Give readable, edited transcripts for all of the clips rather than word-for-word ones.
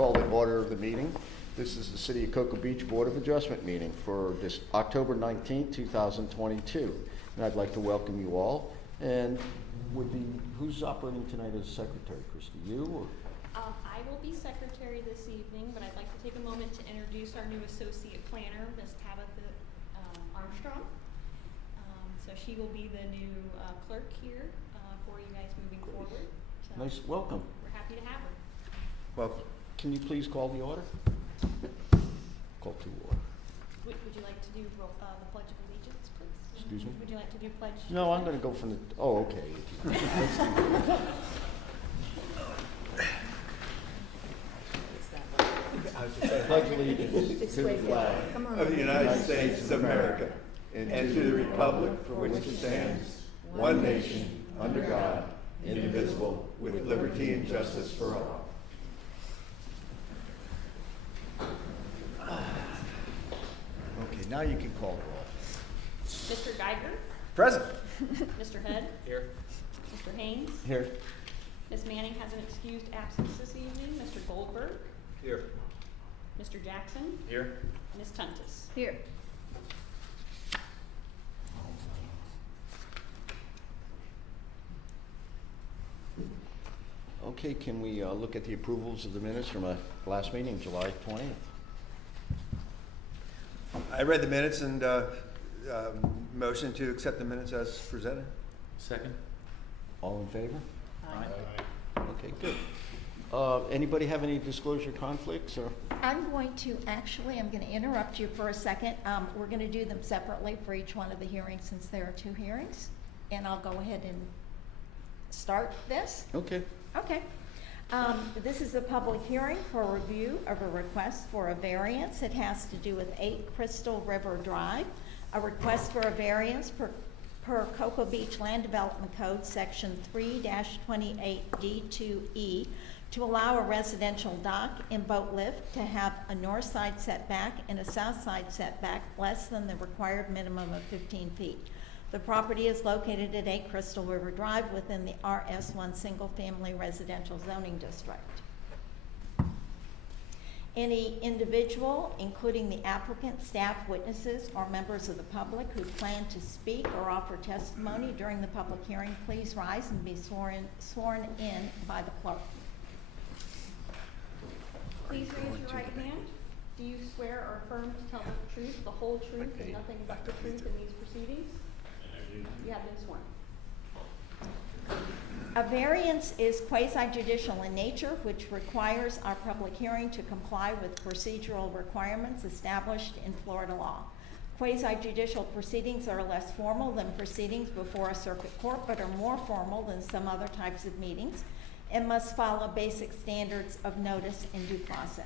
Call the order of the meeting. This is the City of Cocoa Beach Board of Adjustment meeting for this October 19th, 2022. And I'd like to welcome you all. And who's operating tonight as secretary, Christy? You or? I will be secretary this evening, but I'd like to take a moment to introduce our new associate planner, Ms. Tabitha Armstrong. So she will be the new clerk here for you guys moving forward. So Nice, welcome. we're happy to have her. Well, can you please call the order? Call to order. Would you like to do the Pledge of Allegiance, please? Excuse me? Would you like to do Pledge? No, I'm going to go from the, oh, okay. Let's do it. Pledge allegiance to the flag of the United States of America and to the republic for which it stands, one nation, under God, indivisible, with liberty and justice for all. Okay, now you can call the roll. Mr. Geiger, Present. Mr. Head, Here. Mr. Haynes, Here. Ms. Manning has an excused absence this evening, Mr. Goldberg, Here. Mr. Jackson, Here. Ms. Tuntis. Here. Okay, can we look at the approvals of the minutes from last meeting, July 20th? I read the minutes and motion to accept the minutes as presented. Second. All in favor? Aye. Okay, good. Anybody have any disclosure conflicts or? I'm going to interrupt you for a second. We're going to do them separately for each one of the hearings since there are two hearings. And I'll go ahead and start this. Okay. Okay. This is a public hearing for review of a request for a variance. It has to do with 8 Crystal River Drive. A request for a variance per Cocoa Beach Land Development Code, Section 3-28D2E, to allow a residential dock and boat lift to have a north side setback and a south side setback less than the required minimum of 15 feet. The property is located at 8 Crystal River Drive within the RS1 Single Family Residential Zoning District. Any individual, including the applicant, staff, witnesses, or members of the public who plan to speak or offer testimony during the public hearing, please rise and be sworn in by the clerk. Please raise your right hand. Do you swear or affirm to tell the truth, the whole truth, and nothing but the truth in these proceedings? You have been sworn. A variance is quasi-judicial in nature, which requires our public hearing to comply with procedural requirements established in Florida law. Quasi-judicial proceedings are less formal than proceedings before a circuit court, but are more formal than some other types of meetings, and must follow basic standards of notice and due process.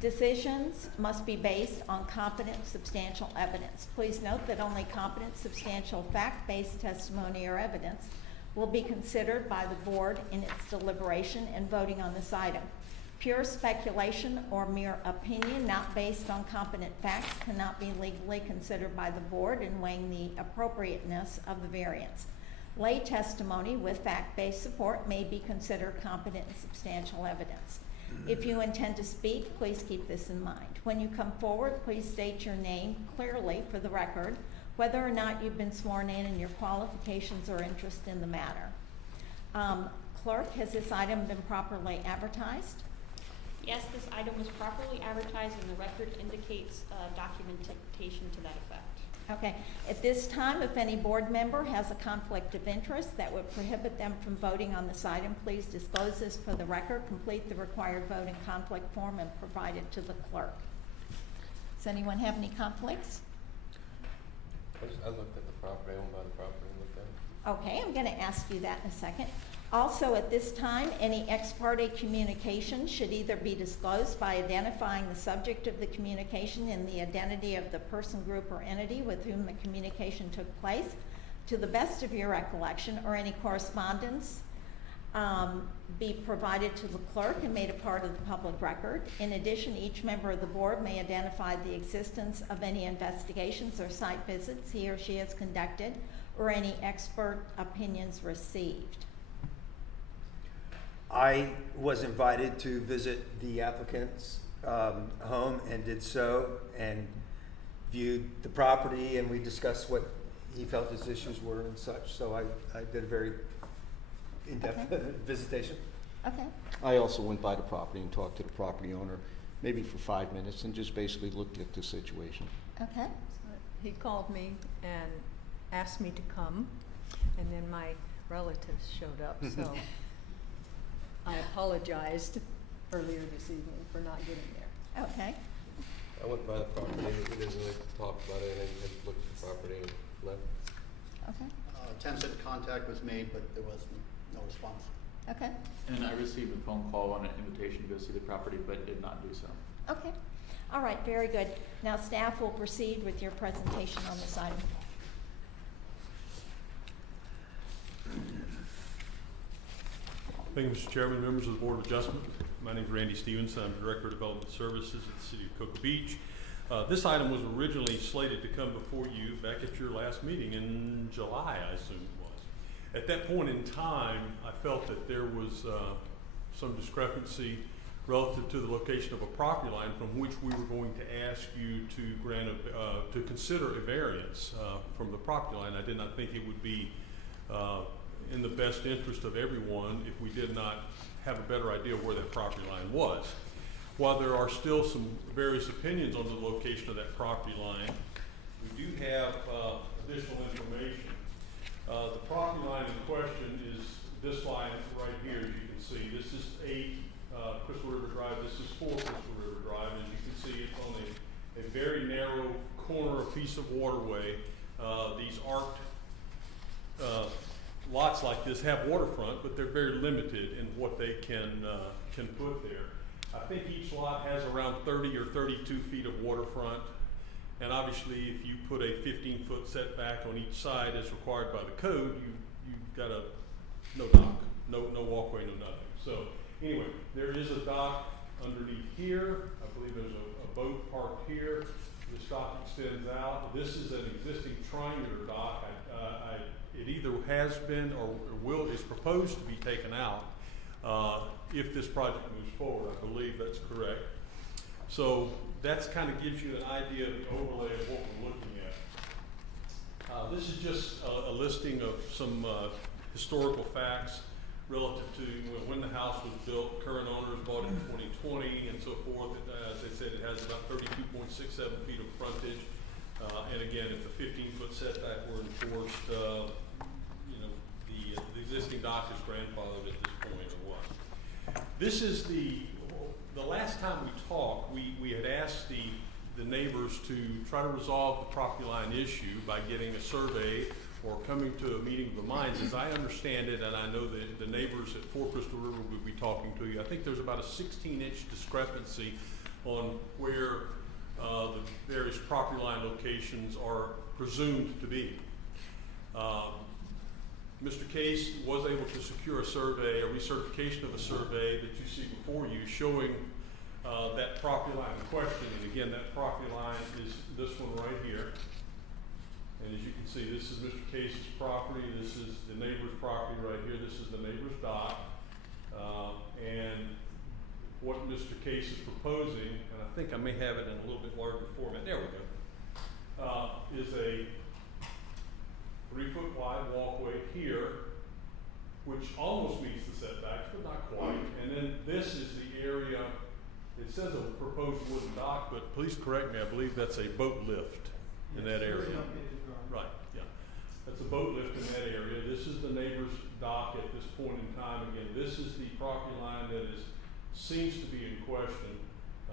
Decisions must be based on competent, substantial evidence. Please note that only competent, substantial, fact-based testimony or evidence will be considered by the board in its deliberation and voting on this item. Pure speculation or mere opinion not based on competent facts cannot be legally considered by the board in weighing the appropriateness of the variance. Lay testimony with fact-based support may be considered competent and substantial evidence. If you intend to speak, please keep this in mind. When you come forward, please state your name clearly for the record, whether or not you've been sworn in, and your qualifications or interest in the matter. Clerk, has this item been properly advertised? Yes, this item was properly advertised and the record indicates documentation to that effect. Okay. At this time, if any board member has a conflict of interest that would prohibit them from voting on this item, please disclose this for the record, complete the required vote and conflict form, and provide it to the clerk. Does anyone have any conflicts? I looked at the property, owned by the property, and looked at it. Okay, I'm going to ask you that in a second. Also, at this time, any ex parte communication should either be disclosed by identifying the subject of the communication and the identity of the person, group, or entity with whom the communication took place, to the best of your recollection, or any correspondence be provided to the clerk and made a part of the public record. In addition, each member of the board may identify the existence of any investigations or site visits he or she has conducted, or any expert opinions received. I was invited to visit the applicant's home and did so, and viewed the property, and we discussed what he felt his issues were and such. So I did a very in-depth visitation. Okay, I also went by the property and talked to the property owner, maybe for 5 minutes, and just basically looked at the situation. okay. He called me and asked me to come, and then my relatives showed up, so I apologized earlier this evening for not getting there. Okay, I went by the property, we didn't really talk about it, and I looked at the property and left. okay, Attempts at contact was made, but there was no response. okay, And I received a phone call on an invitation to go see the property, but did not do so. okay. All right, very good. Now staff will proceed with your presentation on this item. Thank you, Mr. Chairman, members of the Board of Adjustment. My name is Randy Stevenson. I'm Director of Development Services at the City of Cocoa Beach. This item was originally slated to come before you back at your last meeting in July, I assume it was. At that point in time, I felt that there was some discrepancy relative to the location of a property line from which we were going to ask you to grant to consider a variance from the property line. I did not think it would be in the best interest of everyone if we did not have a better idea of where that property line was. While there are still some various opinions on the location of that property line, we do have additional information. The property line in question is this line right here, as you can see. This is 8 Crystal River Drive. This is 4 Crystal River Drive. As you can see, it's on a very narrow corner, a piece of waterway. These arced lots like this have waterfront, but they're very limited in what they can put there. I think each lot has around 30 or 32 feet of waterfront, and obviously if you put a 15-foot setback on each side as required by the code, you've got no dock, no walkway, no nothing. So anyway, there is a dock underneath here. I believe there's a boat parked here. This dock extends out. This is an existing triangular dock. It either has been or is proposed to be taken out if this project moves forward. I believe that's correct. So that's kind of gives you an idea of the overlay of what we're looking at. This is just a listing of some historical facts relative to when the house was built. Current owners bought it in 2020 and so forth. As I said, it has about 32.67 feet of frontage. And again, if the 15-foot setback were enforced, the existing dock is grandfathered at this point or what. This is the last time we talked, we had asked the neighbors to try to resolve the property line issue by getting a survey or coming to a meeting of the minds. As I understand it, and I know that the neighbors at 4 Crystal River will be talking to you, I think there's about a 16-inch discrepancy on where the various property line locations are presumed to be. Mr. Case was able to secure a survey, a recertification of a survey that you see before you showing that property line in question. And again, that property line is this one right here. And as you can see, this is Mr. Case's property. This is the neighbor's property right here. This is the neighbor's dock. And what Mr. Case is proposing, and I think I may have it in a little bit larger format. There we go. Is a 3-foot wide walkway here, which almost meets the setbacks, but not quite. And then this is the area, it says a proposed wooden dock, but please correct me, I believe that's a boat lift in that area. Right, yeah. That's a boat lift in that area. This is the neighbor's dock at this point in time. Again, this is the property line that seems to be in question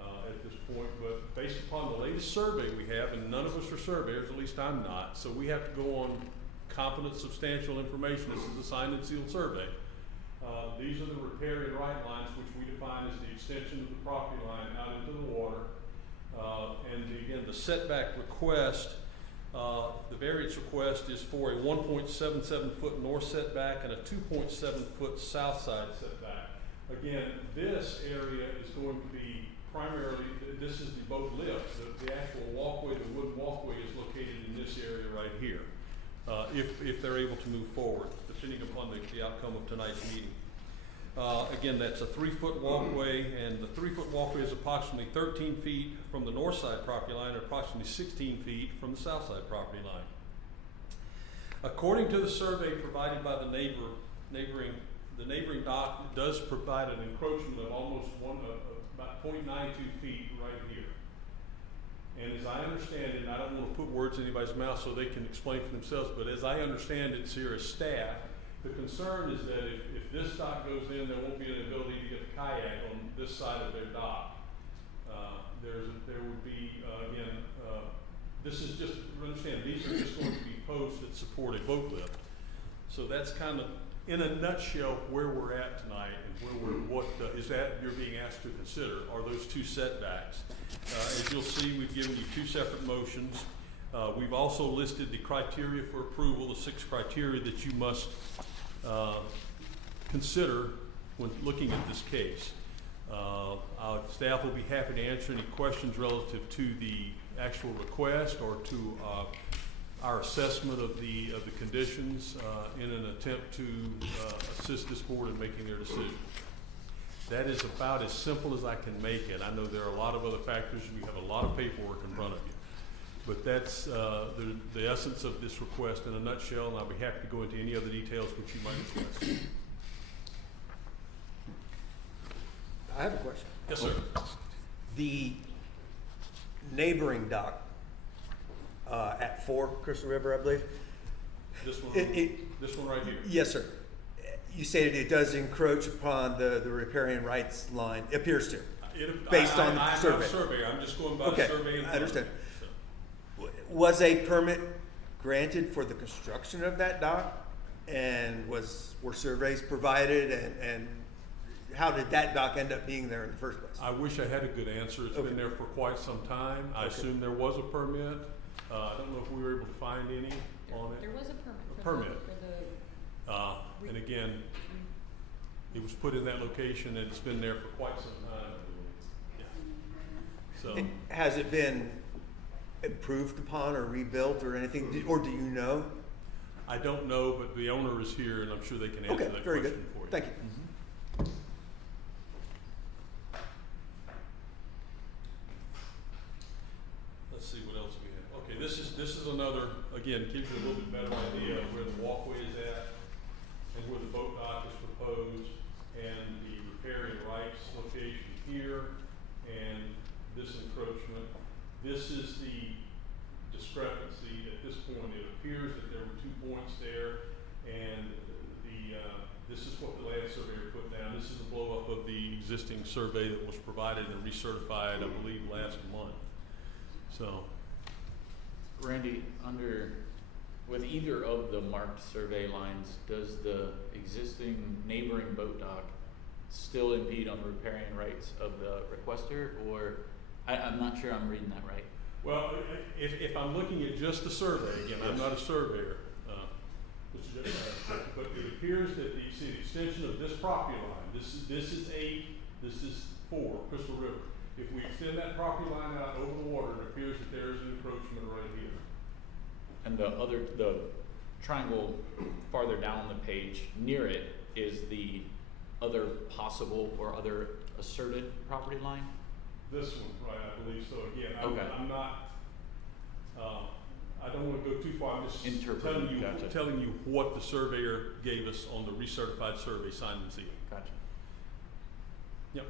at this point, but based upon the latest survey we have, and none of us are surveyors, at least I'm not, so we have to go on competent, substantial information. This is a signed and sealed survey. These are the repair and right lines, which we define as the extension of the property line out into the water. Again, the setback request, the variance request is for a 1.77 foot north setback and a 2.7 foot south side setback. Again, this area is going to be primarily, this is the boat lift. The actual walkway, the wooden walkway is located in this area right here. If they're able to move forward, depending upon the outcome of tonight's meeting. Again, that's a 3-foot walkway, and the 3-foot walkway is approximately 13 feet from the north side property line, and approximately 16 feet from the south side property line. According to the survey provided by the neighboring dock does provide an encroachment of almost about 0.92 feet right here. And as I understand it, and I don't want to put words in anybody's mouth so they can explain for themselves, but as I understand it here as staff, the concern is that if this dock goes in, there won't be an ability to get the kayak on this side of their dock. There would be, this is just, understand, these are just going to be posts that support a boat lift. So that's kind of, in a nutshell, where we're at tonight, and what is that you're being asked to consider are those two setbacks. As you'll see, we've given you two separate motions. We've also listed the criteria for approval, the 6 criteria that you must consider when looking at this case. Our staff will be happy to answer any questions relative to the actual request or to our assessment of the conditions in an attempt to assist this board in making their decision. That is about as simple as I can make it. I know there are a lot of other factors. We have a lot of paperwork in front of you. But that's the essence of this request in a nutshell, and I'll be happy to go into any other details which you might request. I have a question. Yes, sir. The neighboring dock at 4 Crystal River, I believe. This one, this one right here. Yes, sir. You stated it does encroach upon the riparian rights line, appears to. Based on the survey. I'm not a surveyor. I'm just going by Okay, the survey. I understand. So. Was a permit granted for the construction of that dock? And were surveys provided, and how did that dock end up being there in the first place? I wish I had a good answer. It's been there for quite some time. I assume there was a permit. I don't know if we were able to find any on it. There was a permit. A permit. And again, it was put in that location, and it's been there for quite some time, I believe. Yeah. So. Has it been improved upon or rebuilt or anything, or do you know? I don't know, but the owner is here, and I'm sure they can answer that very question good. for you. Thank you. Let's see what else we have. Okay, this is another, again, gives you a little bit better idea of where the walkway is at and where the boat dock is proposed, and the riparian rights location here, and this encroachment. This is the discrepancy at this point. It appears that there were 2 points there, and this is what the land surveyor put down. This is a blow up of the existing survey that was provided and recertified, I believe, last month. So, Randy, with either of the marked survey lines, does the existing neighboring boat dock still impede on the riparian rights of the requester, or I'm not sure I'm reading that right? well, if I'm looking at just the survey, again, I'm not a surveyor, but it appears that you see the extension of this property line. This is 8, this is 4, Crystal River. If we extend that property line out over the water, it appears that there is an encroachment right here. And the triangle farther down the page near it is the other possible or other asserted property line? This one, right, I believe so. Again, Okay. I'm not, I don't want to go too far. I'm just Interpreting, gotcha. telling you what the surveyor gave us on the recertified survey signed and sealed. Gotcha. Yep.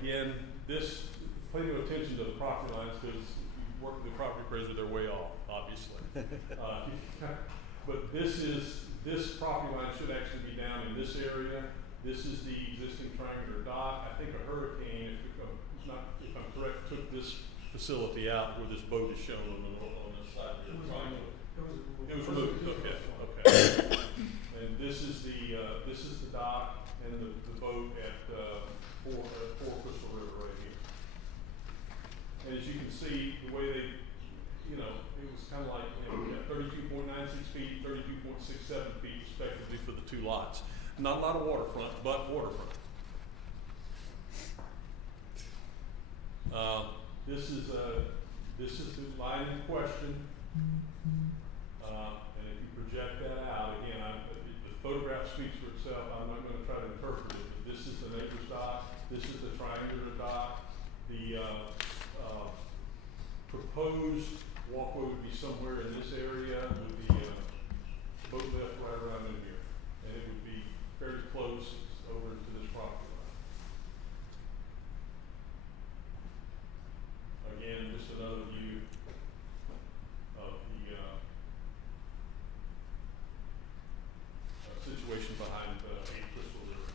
Again, pay no attention to the property lines, because if you work with the property appraiser, they're way off, obviously. But this property line should actually be down in this area. This is the existing triangular dock. I think a hurricane, if I'm correct, took this facility out where this boat is shown on this side of the triangle. It was removed. Okay. And this is the dock and the boat at 4 Crystal River right here. And as you can see, the way they, it was kind of like, 32.96 feet, 32.67 feet respectively for the 2 lots. Not a lot of waterfront, but waterfront. This is the line in question. And if you project that out, again, the photograph speaks for itself. I'm not gonna try to interpret it, but this is the neighbor's dock, this is the triangular dock. The, proposed walkway would be somewhere in this area with the, boat lift right around in here. And it would be fairly close over to this property line. Again, just another view of the, situation behind, 8 Crystal River.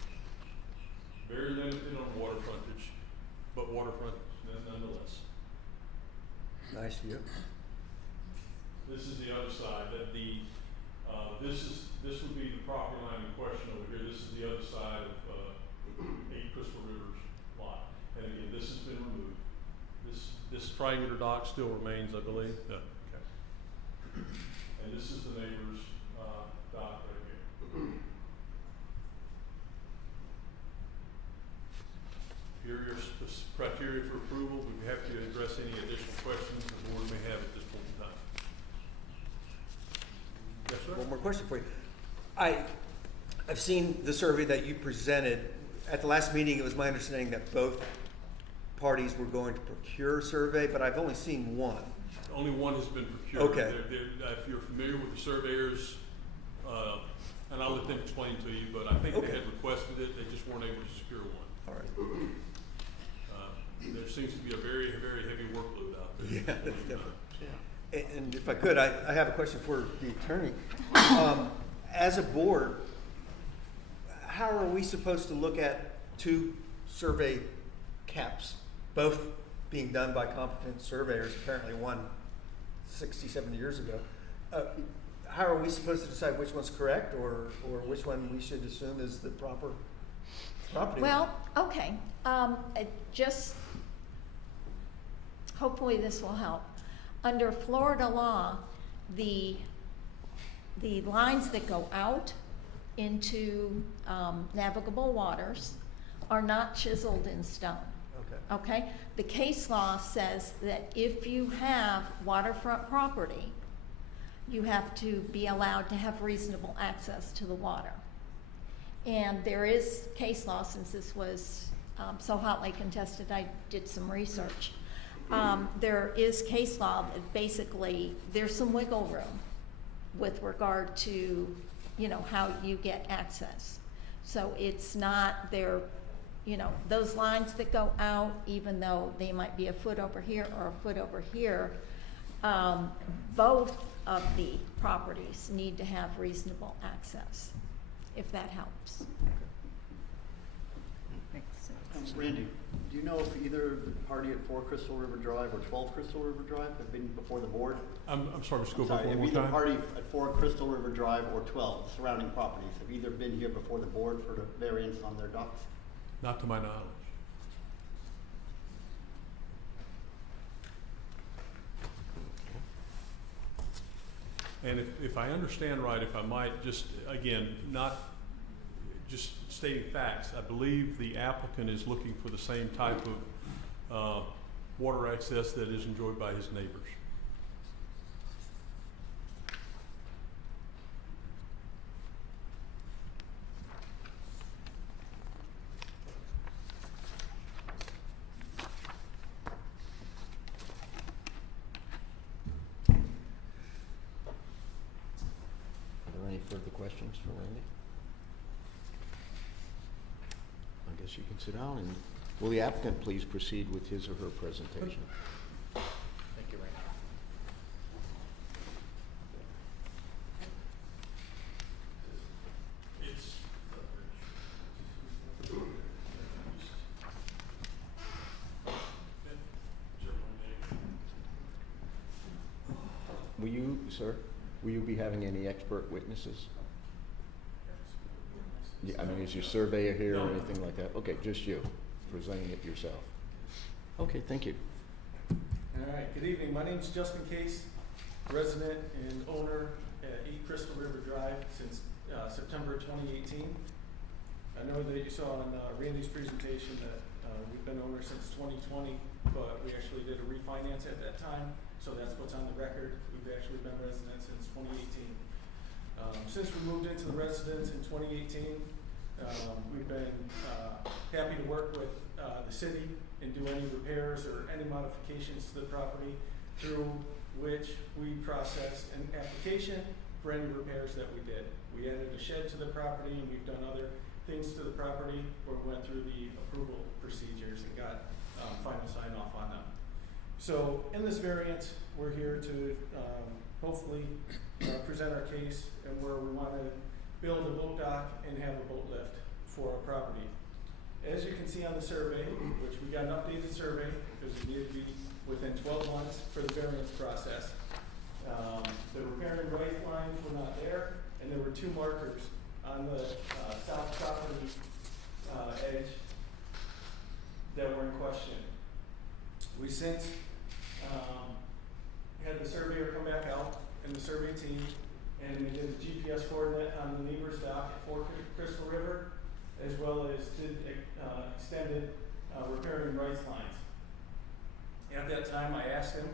Very limited on water frontage, but water frontage nonetheless. Nice view. This is the other side, that the, this would be the property line in question over here. This is the other side of, 8 Crystal River's lot. And again, this has been removed. This triangular dock still remains, I believe. Yeah, okay. And this is the neighbor's, dock right here. Here are your criteria for approval. We'd be happy to address any additional questions the board may have at this point in time. Yes, sir? One more question for you. I've seen the survey that you presented. At the last meeting, it was my understanding that both parties were going to procure a survey, but I've only seen one. Only one has been procured. Okay. If you're familiar with the surveyors, and I'll let them explain to you, but I think Okay. they had requested it, they just weren't able to secure one. All right. There seems to be a very, very heavy workload out there. Yeah, that's different. And if I could, I have a question for the attorney. As a board, how are we supposed to look at 2 survey caps, both being done by competent surveyors, apparently one 60, 70 years ago? How are we supposed to decide which one's correct or which one we should assume is the proper property? Well, okay, just, hopefully this will help. Under Florida law, the lines that go out into navigable waters are not chiseled in stone. Okay. Okay? The case law says that if you have waterfront property, you have to be allowed to have reasonable access to the water. And there is case law, since this was so hotly contested, I did some research. There is case law that basically there's some wiggle room with regard to, how you get access. So it's not there, those lines that go out, even though they might be a foot over here or a foot over here, both of the properties need to have reasonable access, if that helps. Makes sense. Randy, do you know if either the party at 4 Crystal River Drive or 12 Crystal River Drive have been before the board? I'm sorry, Mr. I'm Schofield, sorry, one have more either time. party at 4 Crystal River Drive or 12, the surrounding properties, have either been here before the board for the variance on their docks? Not to my knowledge. And if I understand right, if I might, just, again, not just stating facts, I believe the applicant is looking for the same type of water access that is enjoyed by his neighbors. Are there any further questions for Randy? I guess you can sit down, and will the applicant please proceed with his or her presentation? Thank you, Randy. Will you, sir, will you be having any expert witnesses? Yeah, I mean, is your surveyor here or anything like that? Okay, just you, presenting it yourself. Okay, thank you. All right, good evening. My name is Justin Case, resident and owner at 8 Crystal River Drive since September 2018. I know that you saw in Randy's presentation that we've been owners since 2020, but we actually did a refinance at that time, so that's what's on the record. We've actually been residents since 2018. Since we moved into the residence in 2018, we've been happy to work with the city and do any repairs or any modifications to the property, through which we processed an application for any repairs that we did. We added a shed to the property, and we've done other things to the property where we went through the approval procedures and got final sign off on them. So in this variance, we're here to hopefully present our case and where we want to build a boat dock and have a boat lift for our property. As you can see on the survey, which we got an updated survey because it needed to be within 12 months for the variance process, the repair and right lines were not there, and there were 2 markers on the south property edge that were in question. We since had the surveyor come back out and the survey team, and they did the GPS coordinate on the neighbor's dock at 4 Crystal River, as well as did extended repair and rights lines. At that time, I asked him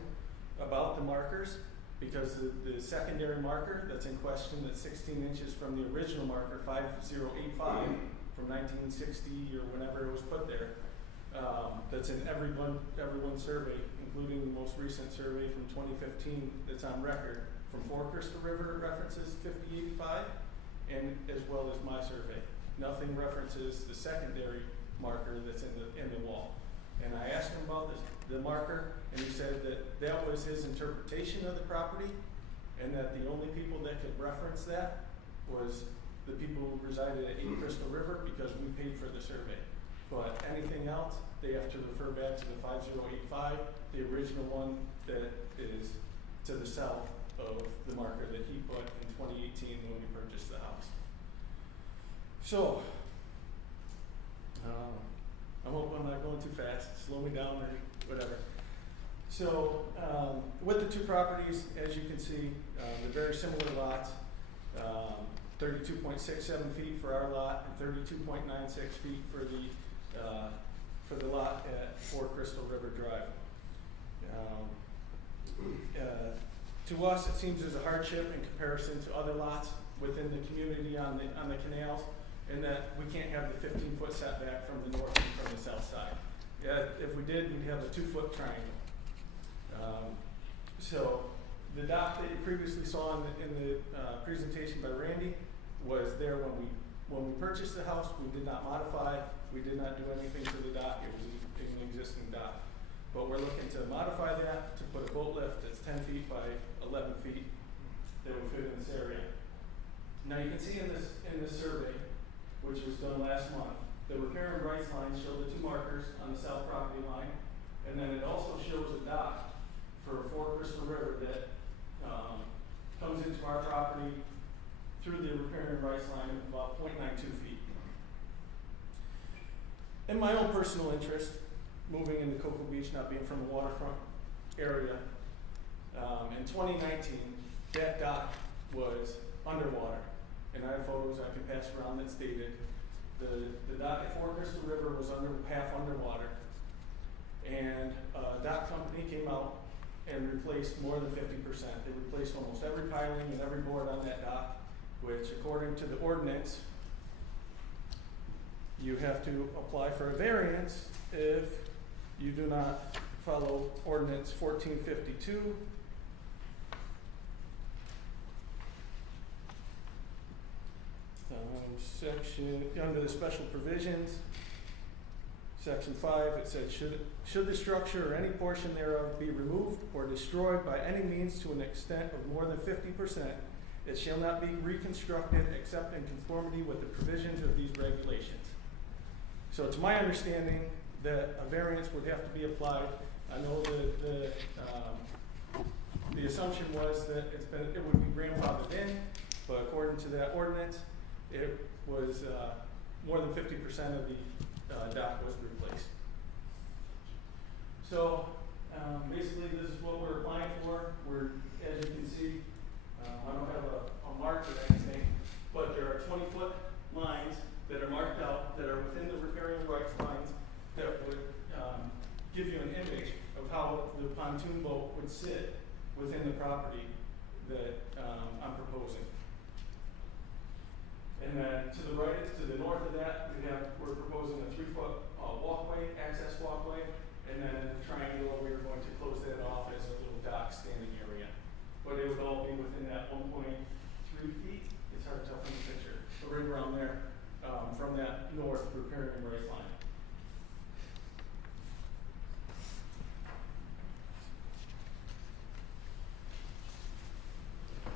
about the markers, because the secondary marker that's in question, that's 16 inches from the original marker, 5085, from 1960 or whenever it was put there, that's in everyone's survey, including the most recent survey from 2015 that's on record. From 4 Crystal River, it references 5085, and as well as my survey. Nothing references the secondary marker that's in the wall. And I asked him about the marker, and he said that was his interpretation of the property, and that the only people that could reference that was the people who resided at 8 Crystal River, because we paid for the survey. But anything else, they have to refer back to the 5085, the original one that is to the south of the marker that he put in 2018 when we purchased the house. So, I hope I'm not going too fast, slow me down or whatever. So, with the 2 properties, as you can see, they're very similar lots. 32.67 feet for our lot and 32.96 feet for the lot at 4 Crystal River Drive. To us, it seems there's a hardship in comparison to other lots within the community on the canals, in that we can't have the 15-foot setback from the north and from the south side. If we did, we'd have a 2-foot triangle. So the dock that you previously saw in the presentation by Randy was there when we purchased the house. We did not modify. We did not do anything to the dock. It was an existing dock. But we're looking to modify that to put a boat lift that's 10 feet by 11 feet that would fit in this area. Now you can see in this survey, which was done last month, the repair and rights lines show the 2 markers on the south property line, and then it also shows a dock for 4 Crystal River that comes into our property through the repair and rights line about 0.92 feet. In my own personal interest, moving into Cocoa Beach, not being from a waterfront area, in 2019, that dock was underwater. And I have photos I can pass around that stated the dock at 4 Crystal River was half underwater. And a dock company came out and replaced more than 50%. They replaced almost every piling and every board on that dock, which according to the ordinance, you have to apply for a variance if you do not follow ordinance 1452. Section, under the special provisions, section 5, it says, should the structure or any portion thereof be removed or destroyed by any means to an extent of more than 50%, it shall not be reconstructed except in conformity with the provisions of these regulations. So it's my understanding that a variance would have to be applied. I know the assumption was that it would be grandfathered in, but according to that ordinance, it was more than 50% of the dock was replaced. So basically, this is what we're applying for. As you can see, I don't have a mark or anything, but there are 20-foot lines that are marked out that are within the repair and rights lines that would give you an image of how the pontoon boat would sit within the property that I'm proposing. And then to the right, to the north of that, we're proposing a 3-foot walkway, access walkway. And then in the triangle, we're going to close that off as a little dock standing area. But it would all be within that 1.3 feet. It's hard to tell from the picture, but right around there, from that north riparian right line.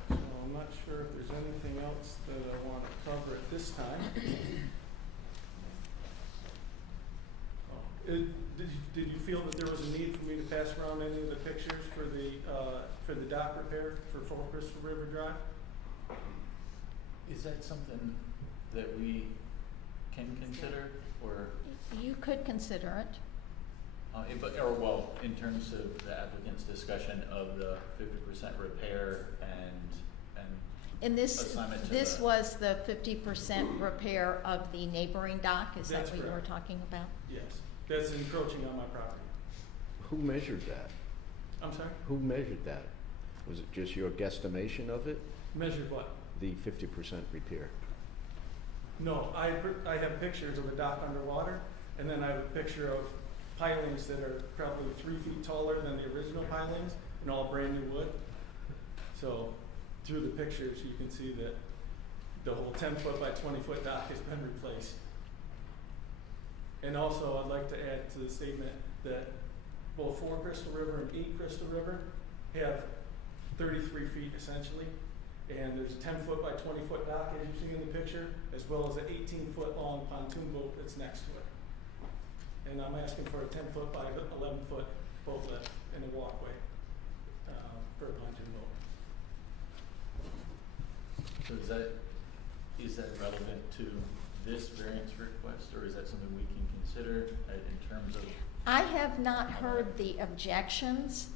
So I'm not sure if there's anything else that I want to cover at this time. Did you feel that there was a need for me to pass around any of the pictures for the dock repair for 4 Crystal River Drive? Is that something that we can consider, or, You could consider it. in terms of the applicant's discussion of the 50% repair and And this assignment to this the- was the 50% repair of the neighboring dock, is that That's what you were correct. talking about? Yes, that's encroaching on my property. Who measured that? I'm sorry? Who measured that? Was it just your guesstimation of it, Measured what? the 50% repair? No, I have pictures of a dock underwater, and then I have a picture of pilings that are probably 3 feet taller than the original pilings, and all brand new wood. So through the pictures, you can see that the whole 10-foot by 20-foot dock has been replaced. And also, I'd like to add to the statement that both 4 Crystal River and 8 Crystal River have 33 feet essentially. And there's a 10-foot by 20-foot dock, as you see in the picture, as well as an 18-foot long pontoon boat that's next to it. And I'm asking for a 10-foot by 11-foot boat lift and a walkway for a pontoon boat. So is that relevant to this variance request, or is that something we can consider in terms of? I have not heard the objections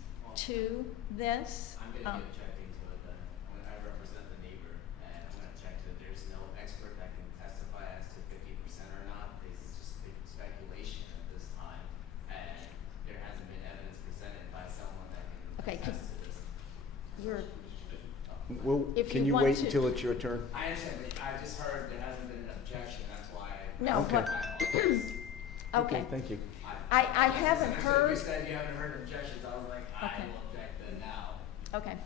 to this. I'm gonna be objecting to it then. I represent the neighbor, and I'm gonna object to it. There's no expert that can testify as to 50% or not. This is just speculation at this time, and there hasn't been evidence presented by someone that Okay, can attest to this. You're, Well, If can you you want wait to- until it's your turn? I understand, but I just heard there hasn't been an objection. That's why. No, Okay. okay. Thank you. I haven't So heard. you said you haven't heard objections. I was like, I Okay. will object then now. Okay.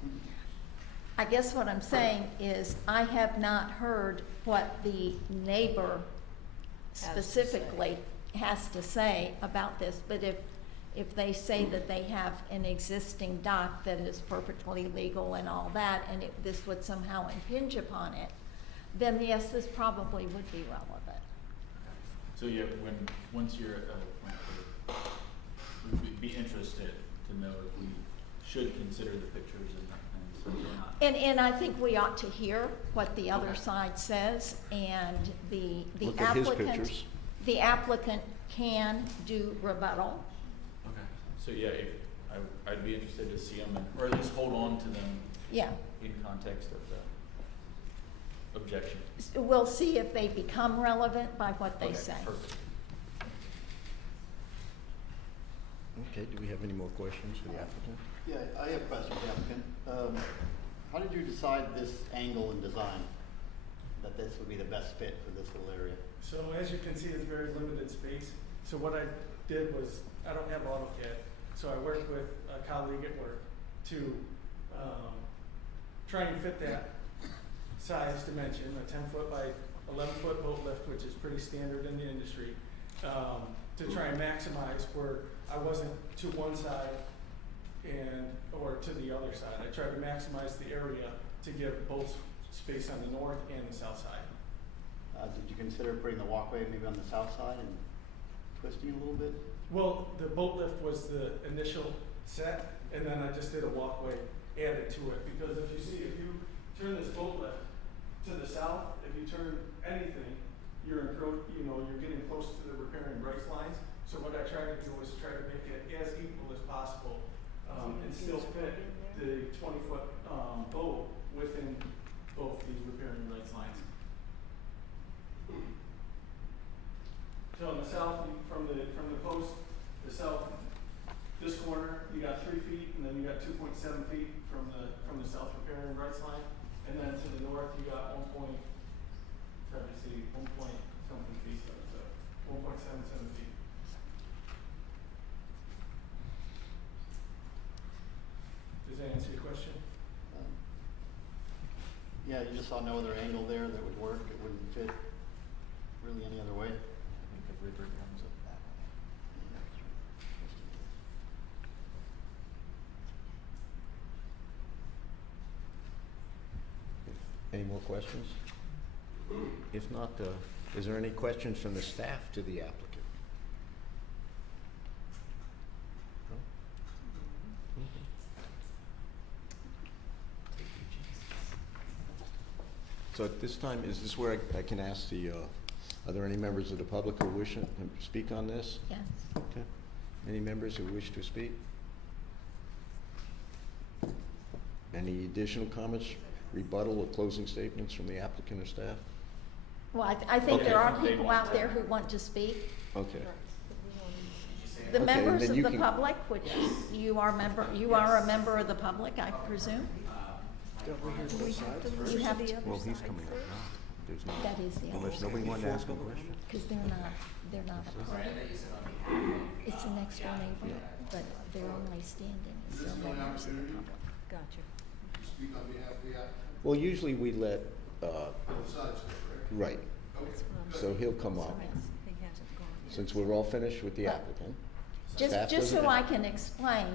I guess what I'm saying is I have not heard what the neighbor Has to say. specifically has to say about this, but if they say that they have an existing dock that is perfectly legal and all that, and if this would somehow impinge upon it, then yes, this probably would be relevant. So yeah, once you're at a point where we'd be interested to know if we should consider the pictures and so or not. And I think we ought to hear what the other Okay. side says, and the Look at his applicant, pictures. the applicant can do rebuttal. Okay, so yeah, I'd be interested to see them, or at least hold on to them Yeah, in context of the objection. we'll see if they become relevant by what they Okay, say. perfect. Okay, do we have any more questions for the applicant? Yeah, I have a question for the applicant. How did you decide this angle and design, that this would be the best fit for this little area? So as you can see, it's very limited space. So what I did was, I don't have AutoCAD, so I worked with a colleague at work to try and fit that size dimension, a 10-foot by 11-foot boat lift, which is pretty standard in the industry, to try and maximize where I wasn't to one side or to the other side. I tried to maximize the area to give both space on the north and the south side. Did you consider putting the walkway maybe on the south side and twisting a little bit? Well, the boat lift was the initial set, and then I just did a walkway added to it. Because if you turn this boat lift to the south, if you turn anything, you're getting close to the riparian rights lines. So what I tried to do was try to make it as equal as possible, and still fit the 20-foot boat within both these riparian rights lines. So on the south, from the post, the south, this corner, you got 3 feet, and then you got 2.7 feet from the south riparian rights line, and then to the north, you got 1.7 Yeah, you just saw no other angle there that would work, it wouldn't fit really any other way? Any more questions? If not, is there any questions from the staff to the applicant? No? So at this time, is this where I can ask are there any members of the public who wish to speak on this? Yes. Okay. Any members who wish to speak? Any additional comments, rebuttal, or closing statements from the applicant or staff? Well, I think Okay. there are They people want out to- there who want to speak. Okay. The Okay, members then of you the can- public, which you are a member of the public, I presume? We have to You listen have to the to- other Well, he's side coming up first. now. There's no, That is the other unless side. nobody wanted to ask him a question. Because they're not a party. It's the next door neighbor, but they're only standing as their members of the public. Gotcha. Speak on behalf of the applicant? Well, usually we let, Both sides, correct? right, That's what I'm so he'll come up. He hasn't gone yet. Since we're all finished with the applicant. Just staff so doesn't- I can explain,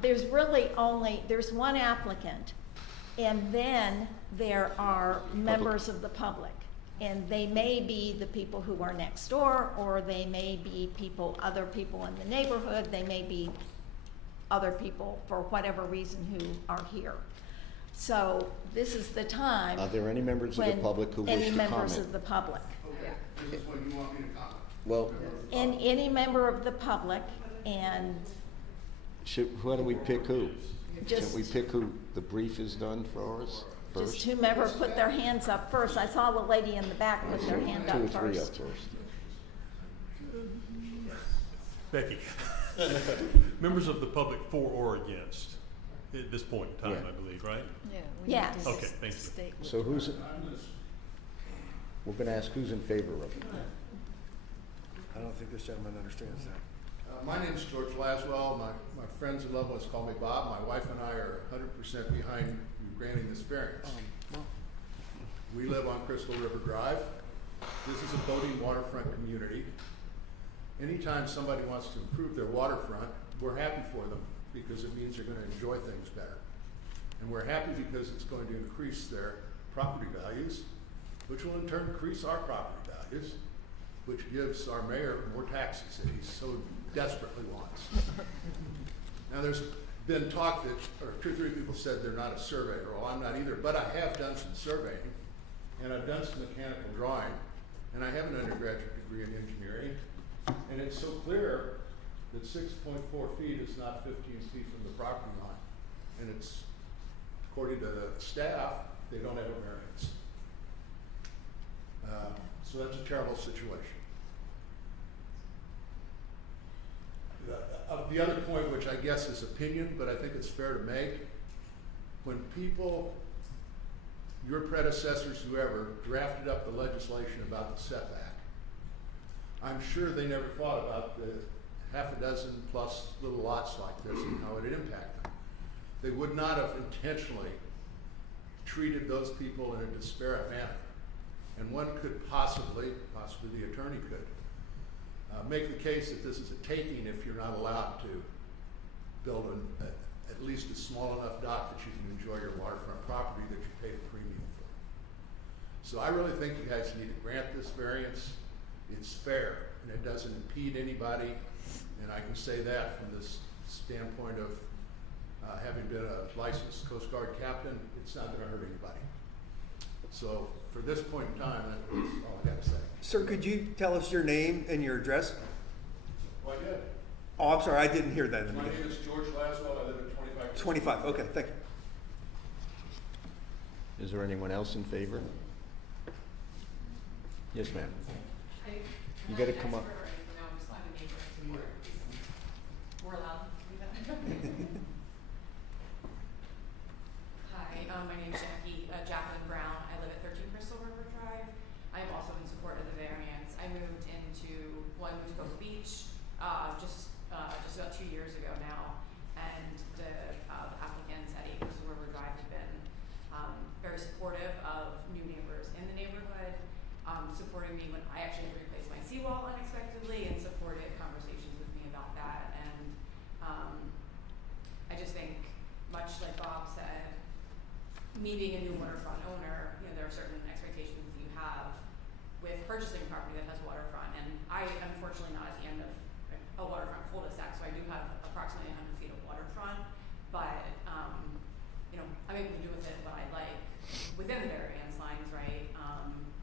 there's one applicant, and then there are members of the public. And they may be the people who are next door, or they may be other people in the neighborhood, they may be other people for whatever reason who are here. So this is the time. Are there any members of the when public who wish to Any members comment? of the public. Okay, this is when you want me to comment. Well, And any member of the public, and who do we pick who? Just- Should we pick who the brief is done for us first? just whomever put their hands up first. I saw the lady in the back put their hand Two or up three up first. first. Becky, members of the public for or against at this point in time, Yeah. I believe, right? Yeah. we need Yes. to Okay, thank you. state what- So we're gonna ask who's in favor of it. I don't think this gentleman understands that. My name's George Laswell. My friends and loved ones call me Bob. My wife and I are 100% behind you granting this variance. We live on Crystal River Drive. This is a boating waterfront community. Anytime somebody wants to improve their waterfront, we're happy for them because it means they're gonna enjoy things better. And we're happy because it's going to increase their property values, which will in turn increase our property values, which gives our mayor more taxes that he so desperately wants. Now, there's been talk that, or 2 or 3 people said they're not a surveyor. Well, I'm not either, but I have done some surveying, and I've done some mechanical drawing, and I have an undergraduate degree in engineering, and it's so clear that 6.4 feet is not 15 feet from the property line. And it's, according to the staff, they don't have a variance. So that's a terrible situation. The other point, which I guess is opinion, but I think it's fair to make, when people, your predecessors, whoever, drafted up the legislation about the setback, I'm sure they never thought about the half a dozen plus little lots like this and how it would impact them. They would not have intentionally treated those people in a disparate manner. And one could possibly the attorney could, make the case that this is a taking if you're not allowed to build at least a small enough dock that you can enjoy your waterfront property that you pay the premium for. So I really think you guys need to grant this variance. It's fair, and it doesn't impede anybody, and I can say that from this standpoint of having been a licensed Coast Guard captain, it's not gonna hurt anybody. So for this point in time, that's all I gotta say. Sir, could you tell us your name and your address? Well, I did. Oh, I'm sorry, I didn't hear that in the My beginning. name is George Laswell, I live at 25. 25, okay, thank you. Is there anyone else in favor? Yes, ma'am. You gotta come up. We're allowed to do that. Hi, my name's Jacqueline Brown. I live at 13 Crystal River Drive. I am also in support of the variance. I moved to Cocoa Beach just about 2 years ago now, and the applicants at 8 Crystal River Drive have been very supportive with purchasing property that has waterfront, and I am unfortunately not at the end of a waterfront cul-de-sac, so I do have approximately 100 feet of waterfront, but, you know, I'm able to do with it what I like within the variance lines, right?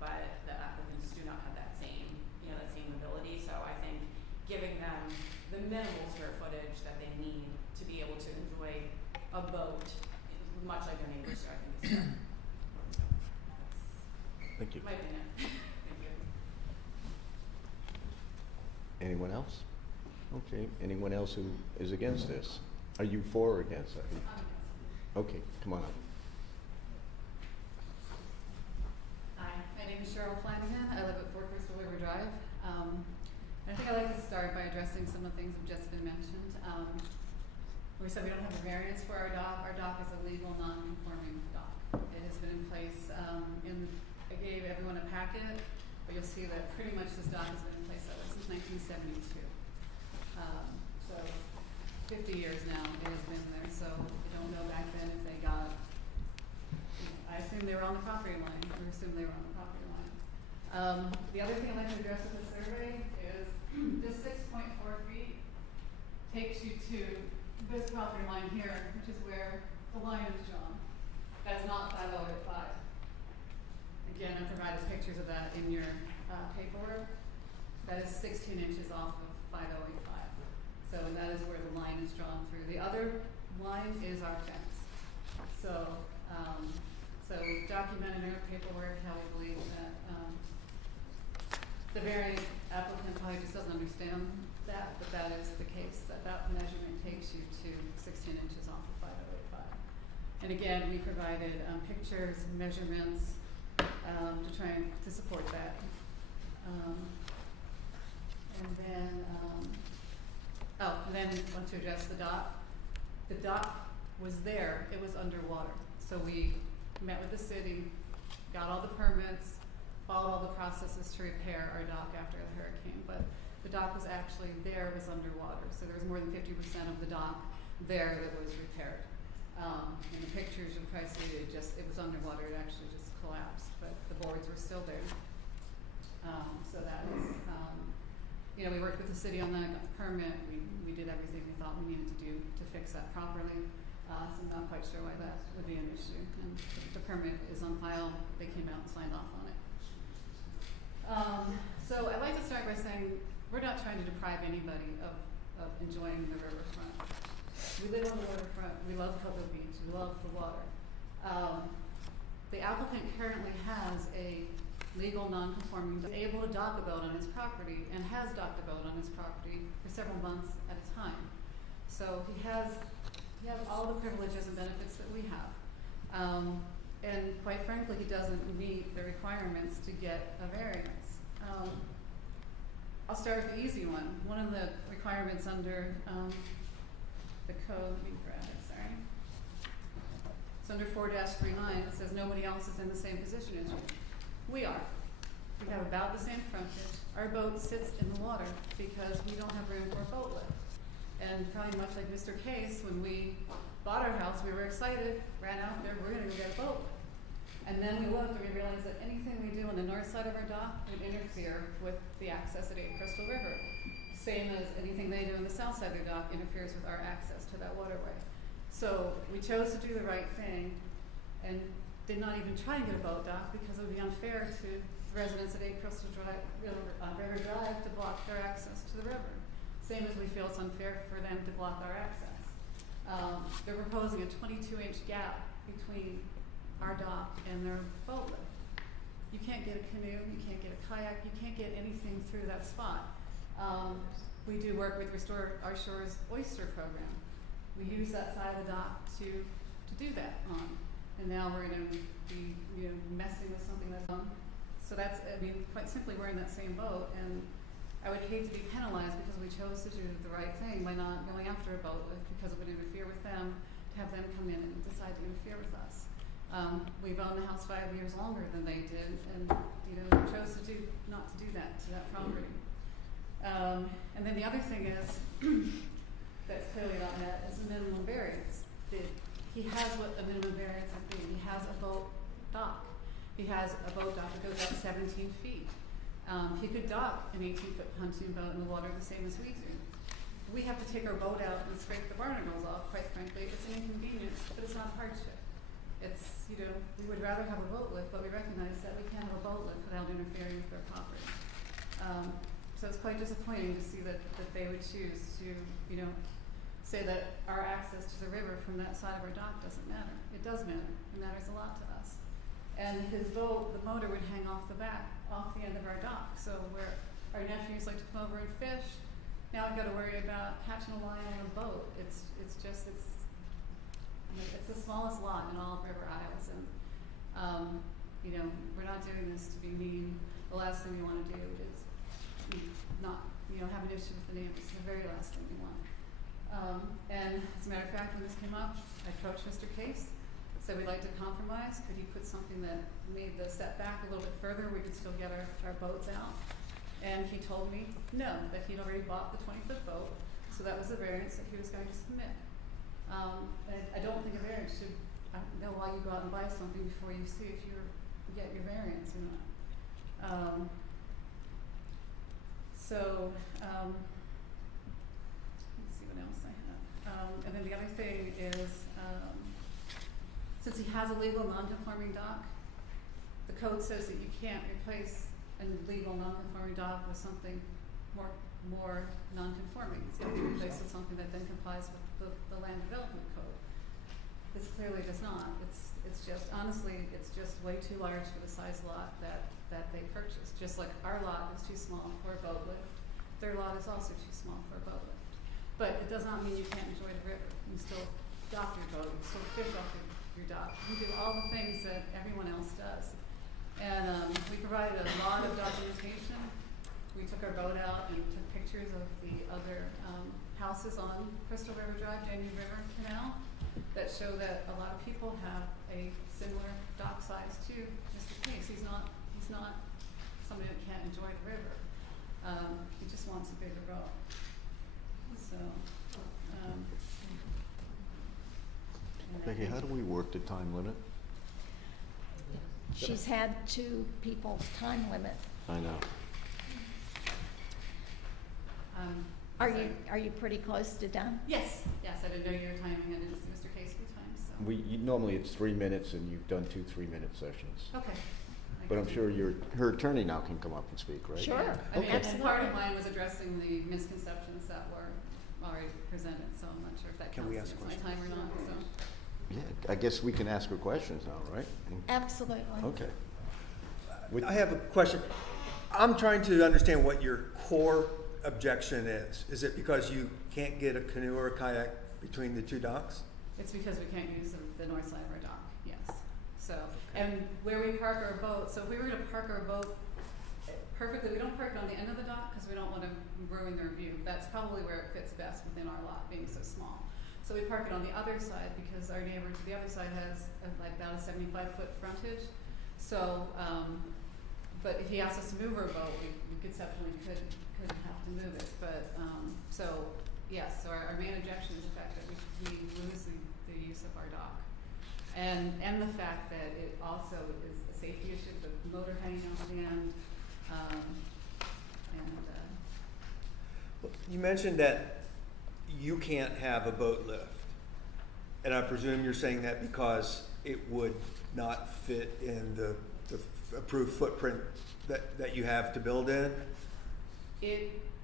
But the applicants do not have that same, you know, that same ability, so I think giving them the minimal square footage that they need to be able to enjoy a boat, much like their neighbors do, I think is fair. So, that's Thank you. my opinion. Thank you. Anyone else? Okay, anyone else who is against this? Are you for or against it? Okay, come on up. Hi, my name is Cheryl Flanagan. I live at 4 Crystal River Drive. I think I'd like to start by addressing some of the things that have just been mentioned. We said we don't have a variance for our dock. Our dock is a legal, non-conforming dock. It has been in place, I gave everyone a packet, but you'll see that pretty much this dock has been in place since 1972. So 50 years now it has been there, so I don't know back then if they got, I assume they were on the property line, or assume they were on the property line. The other thing I'd like to address with the survey is this 6.4 feet takes you to this property line here, which is where the line is drawn. That's not 5085. Again, I provided pictures of that in your paperwork. That is 16 inches off of 5085. So that is where the line is drawn through. The other line is our fence. So, so we've documented in our paperwork how we believe that the variant applicant probably just doesn't understand that, but that is the case, that that measurement takes you to 16 inches off of 5085. And again, we provided pictures, measurements to try to support that. And then I want to address the dock. The dock was there, it was underwater. So we met with the city, got all the permits, followed all the processes to repair our dock after the hurricane. But the dock was actually there, it was underwater. So there was more than 50% of the dock there that was repaired. In the pictures you'll probably see it was underwater, it actually just collapsed, but the boards were still there. So that was, you know, we worked with the city on that, got the permit, we did everything we thought we needed to do to fix that properly. So I'm not quite sure why that would be an issue. And the permit is on file, they came out and signed off on it. So I'd like to start by saying we're not trying to deprive anybody of enjoying the riverfront. We live on the waterfront, we love Cocoa Beach, we love the water. The applicant currently has a legal non-conforming, able to dock a boat on his property and has docked a boat on his property for several months at a time. So he has all the privileges and benefits that we have. And quite frankly, he doesn't meet the requirements to get a variance. I'll start with the easy one. One of the requirements under the code, let me grab it, sorry. It's under 4-39, it says nobody else is in the same position as you. We are. We have about the same frontage. Our boat sits in the water because we don't have room for a boat lift. And probably much like Mr. Case, when we bought our house, we were excited, ran out there, we're gonna go get a boat lift. And then we looked and we realized that anything we do on the north side of our dock would interfere with the access at 8 Crystal River. Same as anything they do on the south side of their dock interferes with our access to that waterway. So we chose to do the right thing and did not even try and get a boat dock because it would be unfair to the residents at 8 Crystal River Drive to block their access to the river. Same as we feel it's unfair for them to block our access. They're proposing a 22-inch gap between our dock and their boat lift. You can't get a canoe, you can't get a kayak, you can't get anything through that spot. We do work with Restore Our Shores Oyster Program. We use that side of the dock to do that on. And now we're going to be messing with something that's on. So that's, I mean, quite simply we're in that same boat, and I would hate to be penalized because we chose to do the right thing by not going after a boat lift because it would interfere with them, to have them come in and decide to interfere with us. We've owned the house 5 years longer than they did, and chose to not to do that to that property. And then the other thing is that's clearly not met is the minimum variance. He has what a minimum variance would be. He has a boat dock. He has a boat dock that goes up 17 feet. He could dock an 18-foot pontoon boat in the water the same as we do. We have to take our boat out and scrape the barnacles off, quite frankly. It's an inconvenience, but it's not a hardship. It's, you know, we would rather have a boat lift, but we recognize that we can't have a boat lift without interfering with their property. So it's quite disappointing to see that they would choose to, you know, say that our access to the river from that side of our dock doesn't matter. It does matter. It matters a lot to us. And his boat, the motor would hang off the end of our dock. So where our nephews like to come over and fish, now I've got to worry about catching a line on a boat. It's the smallest lot in all of River Isles, and you know, we're not doing this to be mean. The last thing we want to do is not, you know, have an issue with the neighbors. It's the very last thing we want. And as a matter of fact, when this came up, I approached Mr. Case, said we'd like to compromise. Could he put something that made the setback a little bit further? We could still get our boats out. And he told me no, that he'd already bought the 20-foot boat, so that was the variance that he was going to submit. I don't think a variance should, I don't know why you go out and buy something before you see if you get your variance or not. Let's see what else I have. And then the other thing is, since he has a legal non-conforming dock, the code says that you can't replace a legal non-conforming dock with something more non-conforming. It's going to be replaced with something that then complies with the land development code. This clearly does not. It's just, honestly, it's just way too large for the size lot that they purchased. Just like our lot is too small for a boat lift, their lot is also too small for a boat lift. But it does not mean you can't enjoy the river. You can still dock your boat, you can still fish off your dock. You can do all the things that everyone else does. And we provided a lot of documentation. We took our boat out and took pictures of the other houses on Crystal River Drive, Danube River Canal, that show that a lot of people have a similar dock size to Mr. Case. He's not somebody that can't enjoy the river. He just wants a bigger boat. So, Becky, how do we work the time limit? She's had 2 people's time limit. I know. Are you pretty close to done? Yes, I didn't know you were timing. I didn't see Mr. Case 3 times, so. Normally it's 3 minutes, and you've done 2 3-minute sessions. Okay. But I'm sure her attorney now can come up and speak, right? Sure. Yeah. I mean, Okay. and part of mine was addressing the misconceptions that were already presented, so I'm not sure if that Can counts we ask against my questions? time or not, so. Yeah, I guess we can ask her questions now, right? Absolutely. Okay. With- I have a question. I'm trying to understand what your core objection is. Is it because you can't get a canoe or a kayak between the 2 docks? It's because we can't use the north side of our dock, yes. So, and where we park our boat, so if we were to park our boat perfectly, we don't park it on the end of the dock because we don't want to ruin their view. That's probably where it fits best within our lot, being so small. So we park it on the other side because our neighbor to the other side has like about a 75-foot frontage. So, but if he asked us to move our boat, we conceptually couldn't have to move it. But, so, yes, so our main objection is the fact that we lose the use of our dock. And the fact that it also is a safety issue, the motor hanging off the end. You mentioned that you can't have a boat lift. And I presume you're saying that because it would not fit in the approved footprint that you have to build in?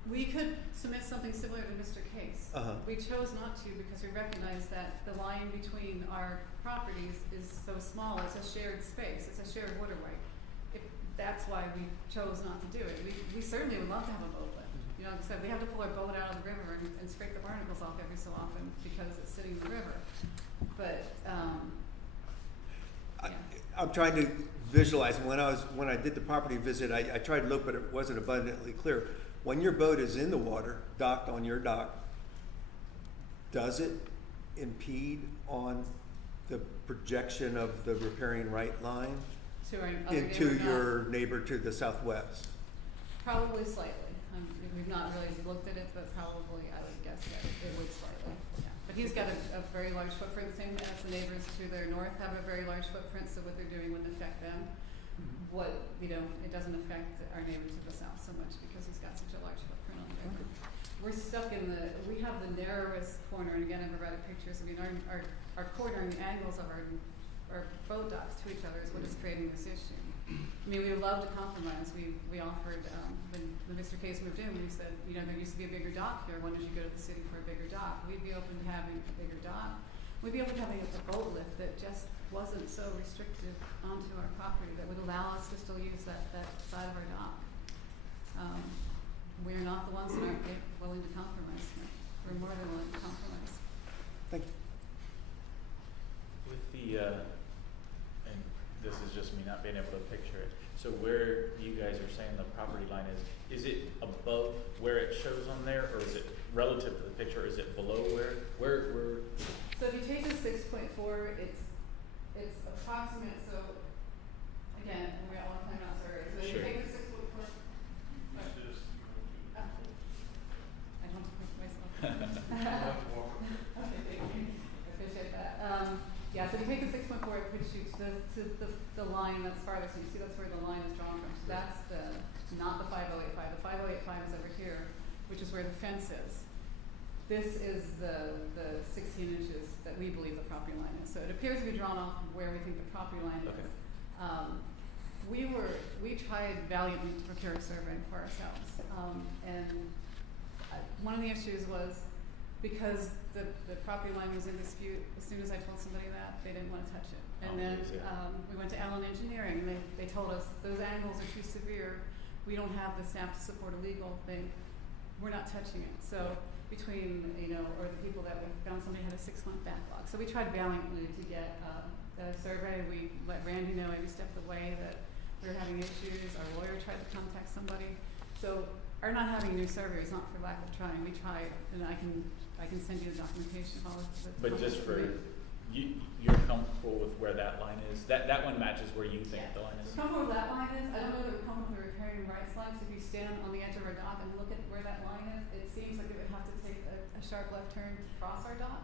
We could submit something similar to Mr. Case. We chose not to because we recognize that the line between our properties is so small. It's a shared space. It's a shared waterway. That's why we chose not to do it. We certainly would love to have a boat lift. You know, like I said, we have to pull our boat out of the river and scrape the barnacles off every so often because it's sitting in the river. But yeah. I'm trying to visualize. When I did the property visit, I tried to look, but it wasn't abundantly clear. When your boat is in the water, docked on your dock, does it impede on the projection of the riparian right line To our other into neighbor, your neighbor to the southwest? Probably slightly. We've not really looked at it, but probably I would guess that it would slightly. Yeah. But he's got a very large footprint, same as the neighbors to their north have a very large footprint, so what they're doing wouldn't affect them. what, you know, it doesn't affect our neighbor to the south so much because he's got such a large footprint on there. We're stuck in we have the narrowest corner, and again, I've provided pictures. I mean, our corner and the angles of our boat docks to each other is what is creating this issue. I mean, we would love to compromise. We offered, when Mr. Case moved in, we said, you know, there used to be a bigger dock here. When did you go to the city for a bigger dock? We'd be open to having a bigger dock. We'd be open to having a boat lift that just wasn't so restrictive onto our property, that would allow us to still use that side of our dock. We're not the ones that aren't willing to compromise. We're more than willing to compromise. Thank you. With the, and this is just me not being able to picture it, so where you guys are saying the property line is it above where it shows on there, or is it relative to the picture, is it below where? So if you take the 6.4, it's approximate, so again, we all want to time out, sorry. So if Sure. you take the 6.4, I don't have to point to myself. Okay, thank you. I appreciate that. Yeah, so if you take the 6.4, it puts you to the line that's farthest. You see that's where the line is drawn from. So that's not the 5085. The 5085 is over here, which is where the fence is. This is the 16 inches that we believe the property line is. So it appears to be drawn off of where we think the property line is. Okay. We tried valiantly to procure a survey for ourselves. One of the issues was because the property line was in dispute, as soon as I told somebody that, they didn't want to touch it. And then we went to Allen Engineering, and they told us those angles are too severe. We don't have the staff to support a legal thing. We're not touching it. So between, you know, or the people that we found somebody had a 6-month backlog. So we tried valiantly to get a survey. We let Randy know every step of the way that we were having issues. Our lawyer tried to contact somebody. So our not having a new survey is not for lack of trying. We tried, and I can send you the documentation of all of it. But just for, you're comfortable with where that line is? That one matches where you think the line is? We're comfortable with that line is. I don't know that we're comfortable with the riparian rights line. So if you stand on the edge of our dock and look at where that line is, it seems like it would have to take a sharp left turn to cross our dock.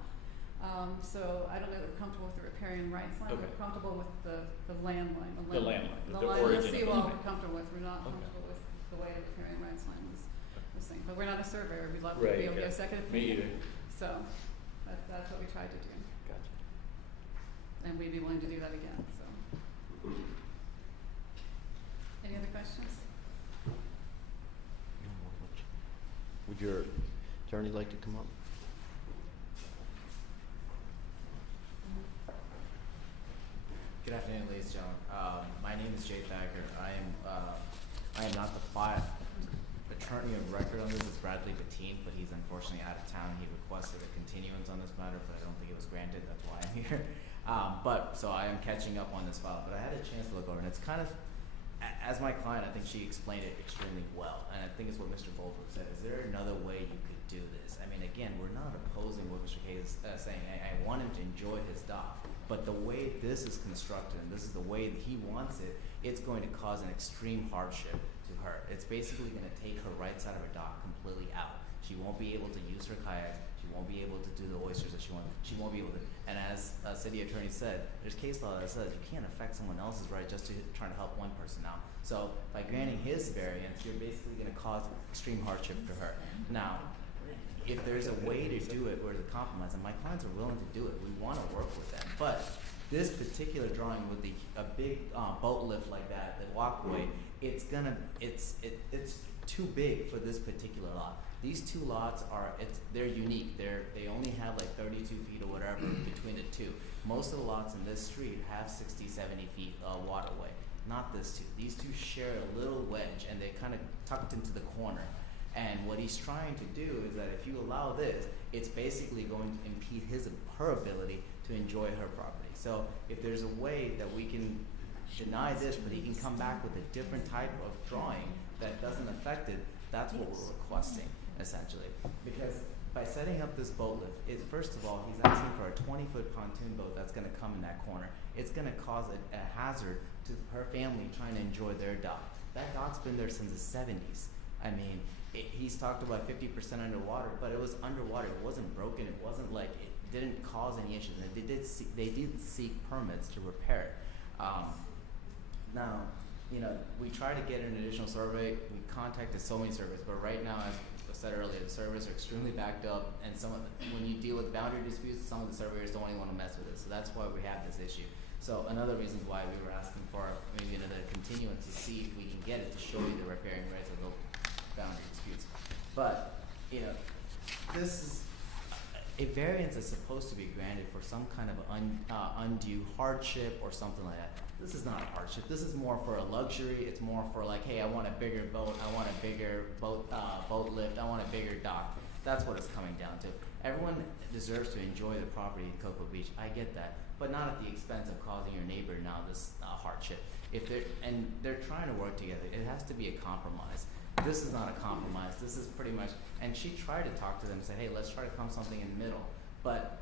So I don't know that we're comfortable with the riparian rights line. Okay. We're comfortable with the land line. The land line, The the line origin the of seawall it. we're comfortable with. We're not Okay. comfortable with the way the riparian rights line was saying. But we're not a surveyor. We'd love to Right, be able to get a okay. second Me opinion. either. So that's what we tried to do. Gotcha. And we'd be willing to do that again, so. Any other questions? Would your attorney like to come up? Good afternoon, ladies and gentlemen. My name is Jay Thacker. I am not the attorney of record on this. It's Bradley Bettine, but he's unfortunately out of town. He requested a continuance on this matter, but I don't think it was granted. That's why I'm here. So I am catching up on this file. But I had a chance to look over, and it's kind of, as my client, I think she explained it extremely well, and I think it's what Mr. Goldberg said. Is there another way you could do this? I mean, again, we're not opposing what Mr. K is saying. I want him to enjoy his dock, but the way this is constructed, and this is the way that he wants it, it's going to cause an extreme hardship to her. It's basically going to take her right side of her dock completely out. She won't be able to use her kayak. She won't be able to do the oysters that she wants. She won't be able to. And as a city attorney said, there's case law that says you can't affect someone else's right just to try to help one person out. So by granting his variance, you're basically going to cause extreme hardship to her. Now, if there's a way to do it or to compromise, and my clients are willing to do it, we want to work with them. But this particular drawing with a big boat lift like that, the walkway, it's too big for this particular lot. These two lots they're unique. They only have like 32 feet or whatever between the two. Most of the lots in this street have 60, 70 feet waterway. Not this two. These two share a little wedge, and they're kind of tucked into the corner. And what he's trying to do is that if you allow this, it's basically going to impede her ability to enjoy her property. So if there's a way that we can deny this, but he can come back with a different type of drawing that doesn't affect it, that's what we're requesting, essentially. Because by setting up this boat lift, first of all, he's asking for a 20-foot pontoon boat that's going to come in that corner. It's going to cause a hazard to her family trying to enjoy their dock. That dock's been there since the 70s. I mean, he's talked about 50% underwater, but it was underwater. It wasn't broken. It wasn't like it didn't cause any issues. They did seek permits to repair it. Now, you know, we try to get an additional survey. We contacted so many surveys, but right now, as I said earlier, the surveys are extremely backed up, and when you deal with boundary disputes, some of the surveyors don't even want to mess with it. So that's why we have this issue. So another reason why we were asking for maybe another continuance to see if we can get it to show you the riparian rights of the boundary disputes. But, you know, this is, a variance is supposed to be granted for some kind of undue hardship or something like that. This is not a hardship. This is more for a luxury. It's more for like, hey, I want a bigger boat. I want a bigger boat lift. I want a bigger dock. That's what it's coming down to. Everyone deserves to enjoy the property in Cocoa Beach. I get that, but not at the expense of causing your neighbor now this hardship. They're trying to work together. It has to be a compromise. This is not a compromise. This is pretty much. And she tried to talk to them and say, hey, let's try to come something in the middle, but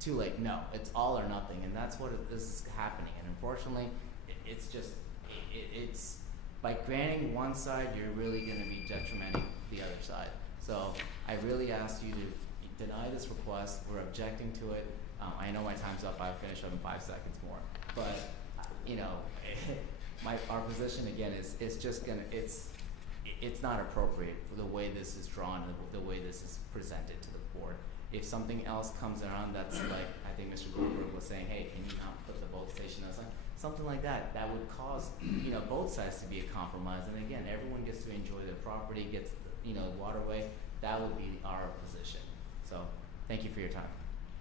too late. No, it's all or nothing, and that's what this is happening. And unfortunately, it's just it's by granting one side, you're really going to be detrimenting the other side. So I really ask you to deny this request. We're objecting to it. I know my time's up. I'll finish up in 5 seconds more. But you know, our position again is it's not appropriate for the way this is drawn, the way this is presented to the board. If something else comes around that's like, I think Mr. Goldberg was saying, hey, can you not put the boat station outside? Something like that, that would cause, you know, both sides to be a compromise. And again, everyone gets to enjoy the property, gets, you know, waterway. That would be our position. So, thank you for your time.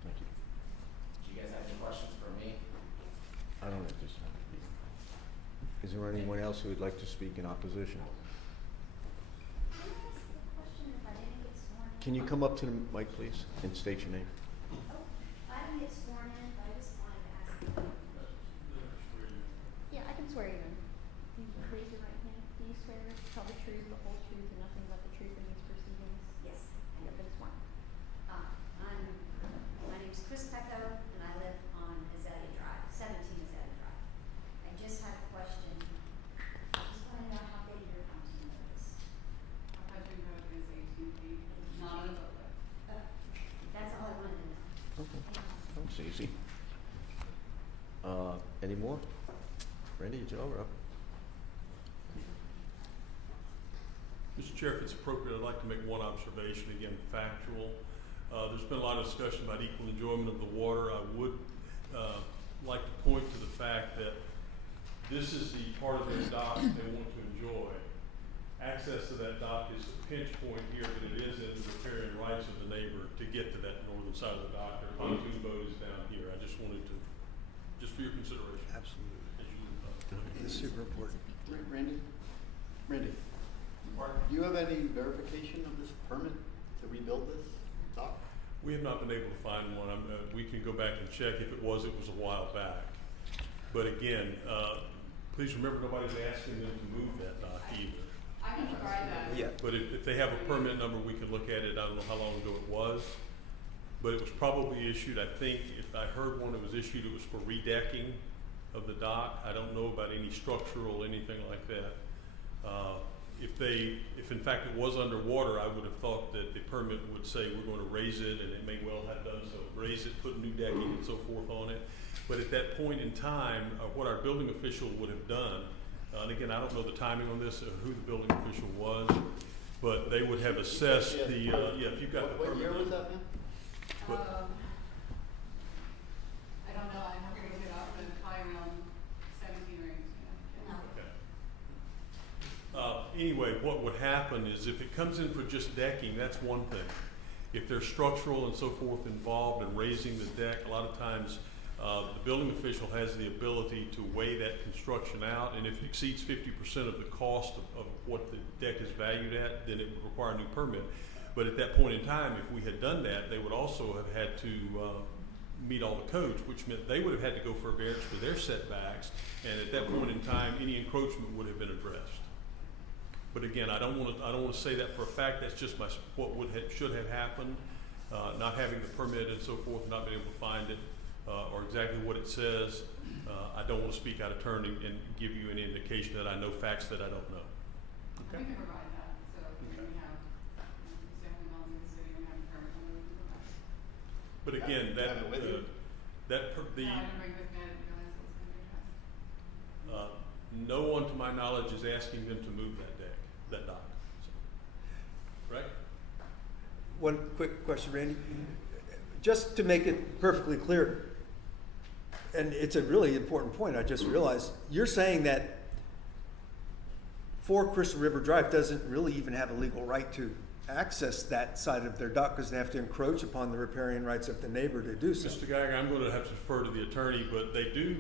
Thank you. Do you guys have any questions for me? I don't at this time. Is there anyone else who would like to speak in opposition? Can you come up to the mic, please, and state your name? I didn't get sworn in, but I just wanted to ask. Yeah, I can swear you in. You can raise your right hand. Do you swear to tell the truth, the whole truth, and nothing but the truth in these proceedings? Yes. And you've been sworn. My name's Chris Pecco, and I live on Azalea Drive, 17 Azalea Drive. I just had a question. I just want to know how big your hunting is. Our hunting road is 18 feet, not a boat. That's all I wanted to know. Okay, that's easy. Any more? Randy, Joe, or up? Mr. Chair, if it's appropriate, I'd like to make one observation, again, factual. There's been a lot of discussion about equal enjoyment of the water. I would like to point to the fact that this is the part of their dock they want to enjoy. Access to that dock is a pinch point here, but it is in the riparian rights of the neighbor to get to that northern side of the dock. Their pontoon boat is down here. I just wanted to, just for your consideration. Absolutely. As you, It's super important. Randy? Do you have any verification of this permit to rebuild this dock? We have not been able to find one. We can go back and check. If it was a while back. But again, please remember nobody's asking them to move that dock either. I can provide that. Yeah. But if they have a permit number, we can look at it. I don't know how long ago it was, but it was probably issued, I think, if I heard one that was issued, it was for redecking of the dock. I don't know about any structural, anything like that. If in fact it was underwater, I would have thought that the permit would say we're going to raise it, and it may well have done so. Raise it, put new decking and so forth on it. But at that point in time, what our building official would have done, and again, I don't know the timing on this, who the building official was, but they would have assessed the, if you've got the permit. What year was that, ma'am? I don't know, I'd have to look it up, but it's probably around 17 or 18. Okay. Anyway, what would happen is if it comes in for just decking, that's one thing. If there's structural and so forth involved in raising the deck, a lot of times the building official has the ability to weigh that construction out, and if it exceeds 50% of the cost of what the deck is valued at, then it would require a new permit. But at that point in time, if we had done that, they would also have had to meet all the codes, which meant they would have had to go for a variance for their setbacks, and at that point in time, any encroachment would have been addressed. But again, I don't want to say that for a fact. That's just what should have happened. Not having the permit and so forth, not being able to find it, or exactly what it says. I don't want to speak out of turn and give you any indication that I know facts that I don't know. We can provide that, so we have, it's definitely not in the city, we have a permit, and we can provide it. But again, Have it with you? No, I don't bring with me, I didn't realize it was going to be addressed. no one to my knowledge is asking them to move that dock. So, right? One quick question, Randy. Just to make it perfectly clear, and it's a really important point, I just realized, you're saying that 4 Crystal River Drive doesn't really even have a legal right to access that side of their dock because they have to encroach upon the riparian rights of the neighbor to do so. Mr. Geiger, I'm going to have to defer to the attorney, but they do,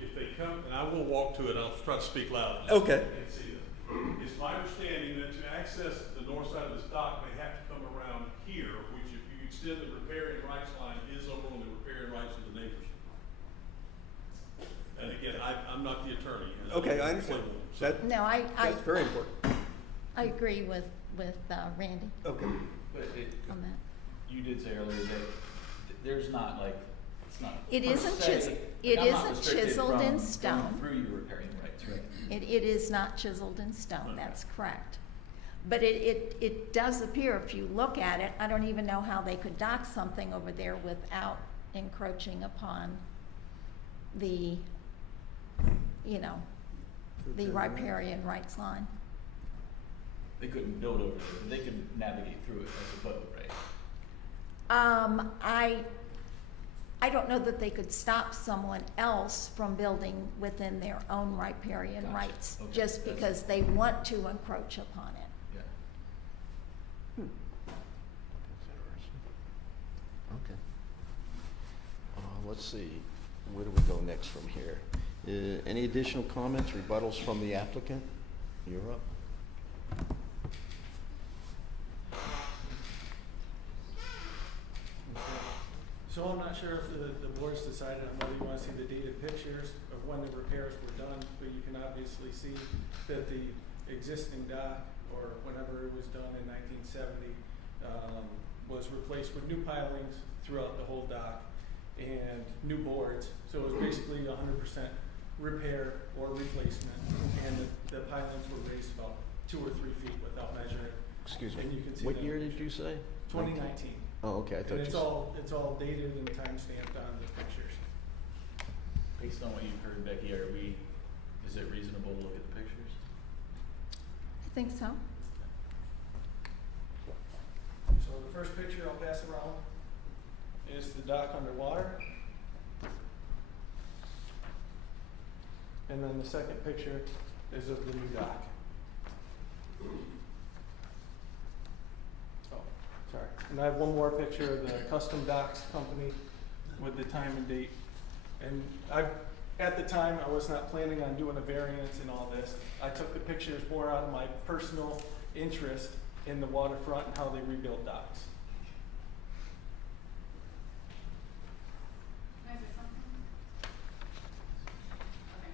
if they come, and I will walk to it, I'll try to speak loud. Okay. You can't see it. It's my understanding that to access the north side of this dock, they have to come around here, which if you extend the riparian rights line is over on the riparian rights of the neighbors. And again, I'm not the attorney. And Okay, don't I understand. know, so- That, No, that's very important. I agree with Randy Okay. But on that. you did say earlier that there's not like, it's not. It per isn't se- chis- like, it I'm not isn't restricted chiseled in from stone. going through your riparian rights, right? It is not chiseled in stone, Okay. that's correct. But it does appear, if you look at it, I don't even know how they could dock something over there without encroaching upon the, you know, the riparian rights line. They couldn't build over it, but they can navigate through it as a boat, right? I don't know that they could stop someone else from building within their own riparian Gotcha. rights, Okay. just That's- because they want to encroach upon it. Yeah. Okay. Let's see, where do we go next from here? Any additional comments, rebuttals from the applicant? You're up. So I'm not sure if the board's decided on whether you wanna see the dated pictures of when the repairs were done, but you can obviously see that the existing dock, or whenever it was done in 1970, was replaced with new pilings throughout the whole dock and new boards. So it was basically 100% repair or replacement, and the pilings were raised about 2 or 3 feet without measuring. Excuse me, And you can see what that year in the did you say? 2019. Oh, okay, I thought And you it's said. all dated and time-stamped on the pictures. Based on what you've heard, Becky, is it reasonable to look at the pictures? I think so. So the first picture I'll pass around is the dock underwater. And then the second picture is of the new dock. Oh, sorry. And I have one more picture of the Custom Docks company with the time and date. And at the time, I was not planning on doing a variance and all this. I took the pictures more out of my personal interest in the waterfront and how they rebuild docks. Can I say something? Okay.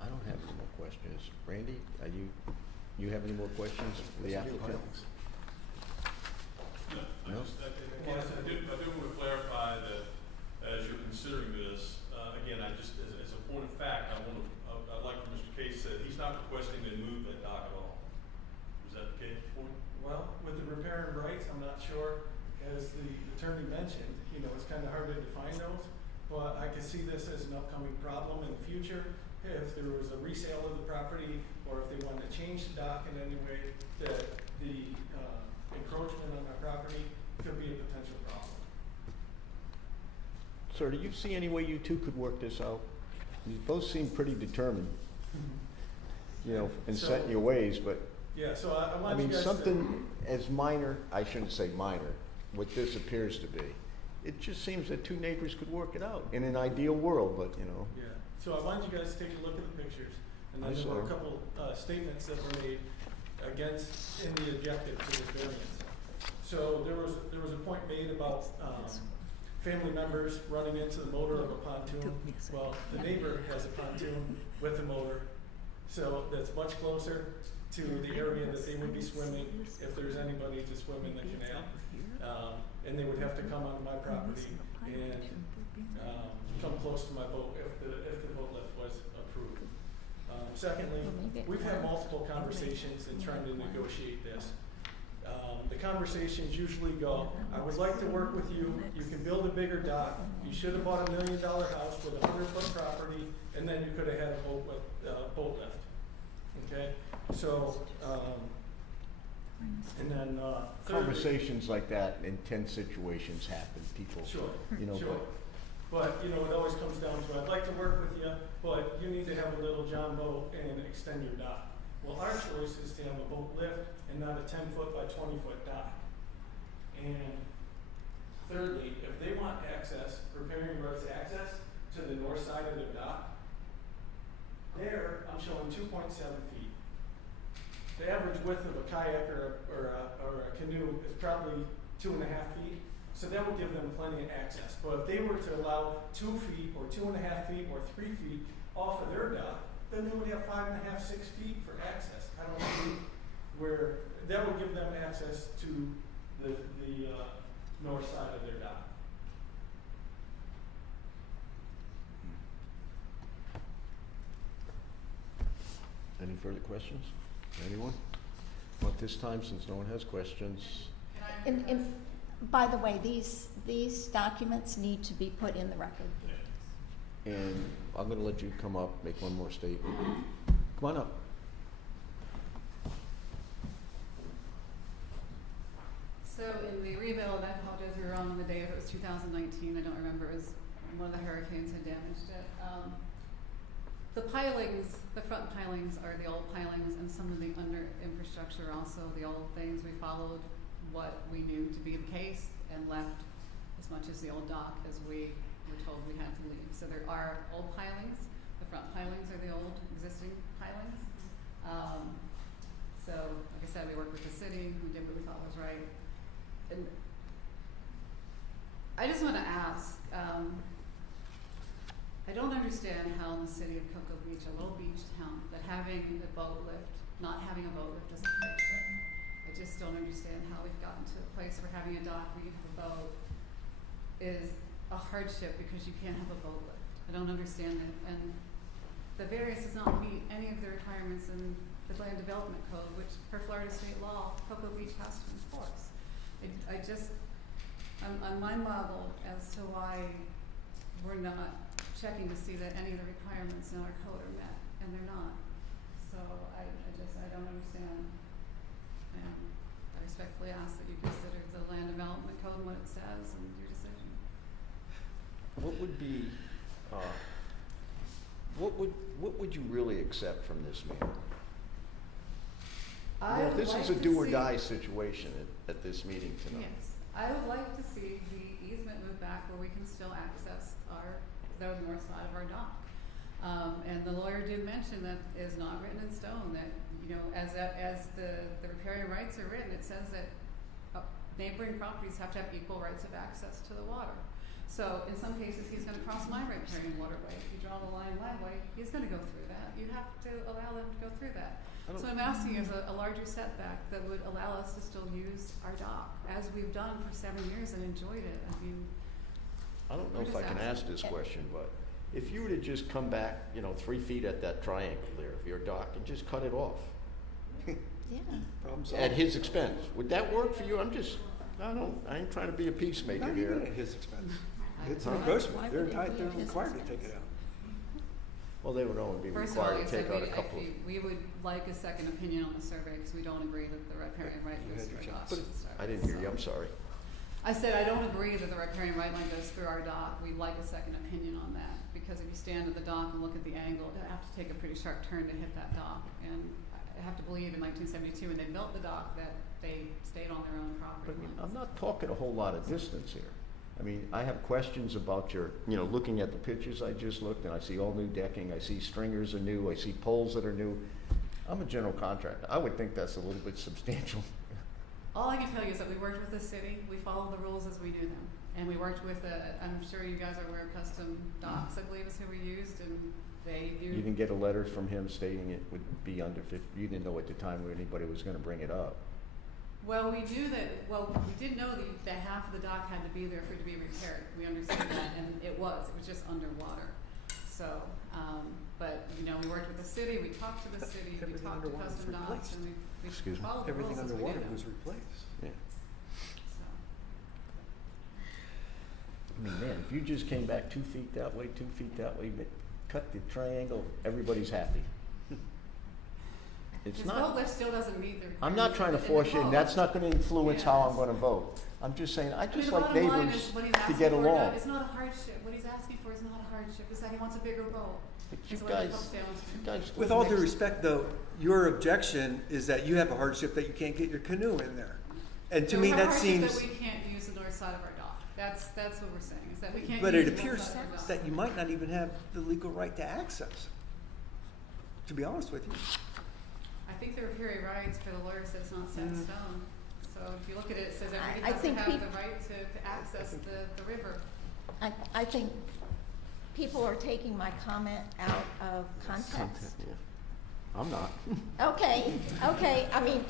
I don't have any more questions. Randy, you have any more questions for the applicant? No, No? again, I do want to clarify that as you're considering this, again, as a point of fact, I'd like Mr. Case said, he's not requesting they move that dock at all. Is that the case for you? Well, with the repair and rights, I'm not sure, as the attorney mentioned, it's kind of hard to define those, but I could see this as an upcoming problem in the future. If there was a resale of the property, or if they wanted to change the dock in any way, that the encroachment on our property could be a potential problem. Sir, do you see any way you two could work this out? You both seem pretty determined, in setting your ways, but, Yeah, so I I want you mean, guys something as minor, I shouldn't say minor, what this appears to be, it just seems that two neighbors could work it out in an ideal world, but, you know. Yeah, so I wanted you guys to take a look at the pictures, and then I there were a saw. couple, statements that were made against, in the objective to this variance. So there was a point made about, family members running into the motor of a pontoon. Well, the neighbor has a pontoon with a motor, so that's much closer to the area that they would be swimming if there's anybody to swim in the canal. And they would have to come onto my property and, come close to my boat if the boat lift was approved. Secondly, we've had multiple conversations in trying to negotiate this. The conversations usually go, I would like to work with you, you can build a bigger dock, you should have bought $1 million house with 100-foot property, and then you could have had a boat lift. Okay, so, and then, thirdly, Conversations like that in tense situations happen, people, Sure, you know, sure. But, you know, it always comes down to, I'd like to work with you, but you need to have a little John boat and extend your dock. Well, our choice is to have a boat lift and not a 10-foot by 20-foot dock. And thirdly, if they want access, riparian rights access to the north side of their dock, there I'm showing 2.7 feet. The average width of a kayak or a canoe is probably 2.5 feet. So that will give them plenty of access. But if they were to allow 2 feet or 2.5 feet or 3 feet off of their dock, then they would have 5.5, 6 feet for access. I don't see where that would give them access to the north side of their dock. Any further questions? Anyone? Well, at this time, since no one has questions, And by the way, these documents need to be put in the record. and I'm gonna let you come up, make one more statement. Come on up. So in the rebuild, I apologize, we were wrong on the date, it was 2019, I don't remember, it was one of the hurricanes had damaged it. The pilings, the front pilings are the old pilings, and some of the under infrastructure also the old things. We followed what we knew to be the case and left as much as the old dock as we were told we had to leave. So there are old pilings, the front pilings are the old existing pilings. So like I said, we worked with the city, we did what we thought was right. And I just want to ask, I don't understand how in the city of Cocoa Beach, a little beach town, that having a boat lift, not having a boat lift is a hardship. I just don't understand how we've gotten to a place where having a dock where you have a boat is a hardship because you can't have a boat lift. I don't understand it. And the variance does not meet any of the requirements in the Land Development Code, which per Florida state law, Cocoa Beach has to enforce. I'm mind-boggled as to why we're not checking to see that any of the requirements in our code are met, and they're not. So I don't understand. And I respectfully ask that you consider the Land Development Code and what it says and your decision. What would be, what would you really accept from this meeting? I would This like is a to do or see- die situation at this meeting tonight. Yes, I would like to see the easement move back where we can still access the north side of our dock. And the lawyer did mention that is not written in stone, that, you know, as the riparian rights are written, it says that neighboring properties have to have equal rights of access to the water. So in some cases, he's gonna cross my riparian waterway. If you draw the line my way, he's gonna go through that. You have to allow them to go through that. So I'm asking is a larger setback that would allow us to still use our dock, as we've done for 7 years and enjoyed it. I mean, I don't know We're if I just can ask asking. this question, but if you were to just come back, 3 feet at that triangle there of your dock and just cut it off Yeah. Problem solved. at his expense, would that work for you? I ain't trying to be a peacemaker Not here. even at his expense. It's Huh? an Why endorsement, would they're it be entitled, they're at his required to expense? take it out. Well, they would only be first of all, required you to said take out a couple of. we would like a second opinion on the survey because we don't agree that the riparian right You goes had through your our dock. chance. I didn't hear you, I'm sorry. I said, I don't agree that the riparian right line goes through our dock. We'd like a second opinion on that, because if you stand at the dock and look at the angle, you have to take a pretty sharp turn to hit that dock. And I have to believe in 1972, when they built the dock, that they stayed on their own But property I mean, lines. I'm not talking a whole lot of distance here. I mean, I have questions about your, looking at the pictures I just looked, and I see all new decking, I see stringers are new, I see poles that are new. I'm a general contractor. I would think that's a little bit substantial. All I can tell you is that we worked with the city, we followed the rules as we do them. And we worked with, I'm sure you guys are aware of Custom Docks, I believe is who we used, and they do. You didn't get a letter from him stating it would be under 50, you didn't know at the time when anybody was gonna bring it up. Well, we did know that half of the dock had to be there for it to be repaired. We understood that, and it was just underwater. So, but, we worked with the city, we talked to the city, we Everything talked to underwater was Custom Docks, and we Excuse me? followed the rules Everything as we do underwater them. was replaced. Yeah. So. I mean, man, if you just came back 2 feet that way, 2 feet that way, but cut the triangle, everybody's happy. It's This not. boat lift still doesn't meet the requirements. I'm not trying to in the force you, and code. that's not gonna influence how I'm Yes. gonna vote. I'm just saying, I I mean, just the like bottom line neighbors is what he's to asking get for, along. Doug, it's not a hardship. What he's asking for is not a hardship. It's that he wants a bigger boat. But you That's what it guys, comes down to. you guys. With all due respect, though, your objection is that you have a hardship that you can't get your canoe in there. And to So me, we have a that hardship seems, that we can't use the north side of our dock. That's what we're saying, is that we can't but use it the north appears side of our dock. that you might not even have the legal right to access, to be honest with you. I think the riparian rights for the lawyer says not set in stone. So if you look at it, it says I everybody has to think have peop- the right to access the river. I think people are taking my comment out of context. Yeah. I'm not. Okay, I mean,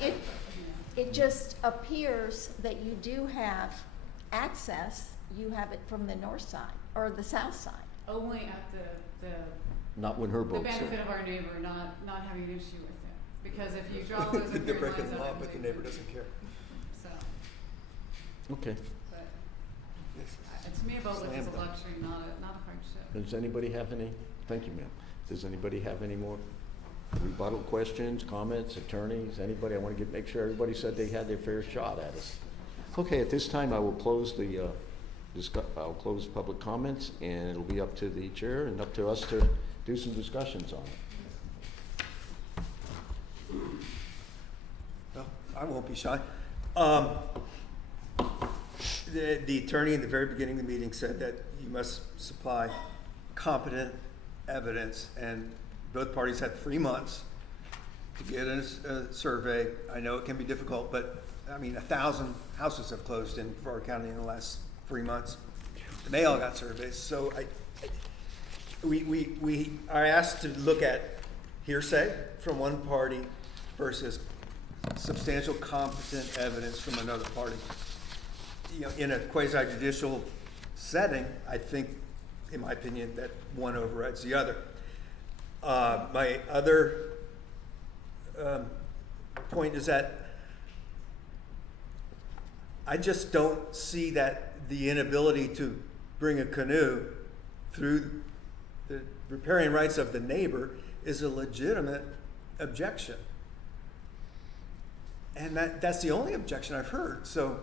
it just appears that you do have access, you have it from the north side, or the south side. Only at the Not when her the boat's benefit there. of our neighbor, not having an issue with it. Because if you draw those They're riparian breaking lines the law, out, but the neighbor doesn't care. So, Okay. but This is to me, a boat lift is a slam dunk. luxury, not a hardship. Does anybody have any, thank you, ma'am. Does anybody have any more rebuttal questions, comments, attorneys, anybody? I want to make sure everybody said they had their fair shot at it. Okay, at this time, I will close the, I'll close public comments, and it'll be up to the chair and up to us to do some discussions on it. Well, I won't be shy. The attorney in the very beginning of the meeting said that you must supply competent evidence, and both parties had 3 months to get a survey. I know it can be difficult, but I mean, 1,000 houses have closed in Brevard County in the last 3 months. And they all got surveys, so we are asked to look at hearsay from one party versus substantial competent evidence from another party. In a quasi-judicial setting, I think, in my opinion, that one overrides the other. My other point is that I just don't see that the inability to bring a canoe through the riparian rights of the neighbor is a legitimate objection. And that's the only objection I've heard. So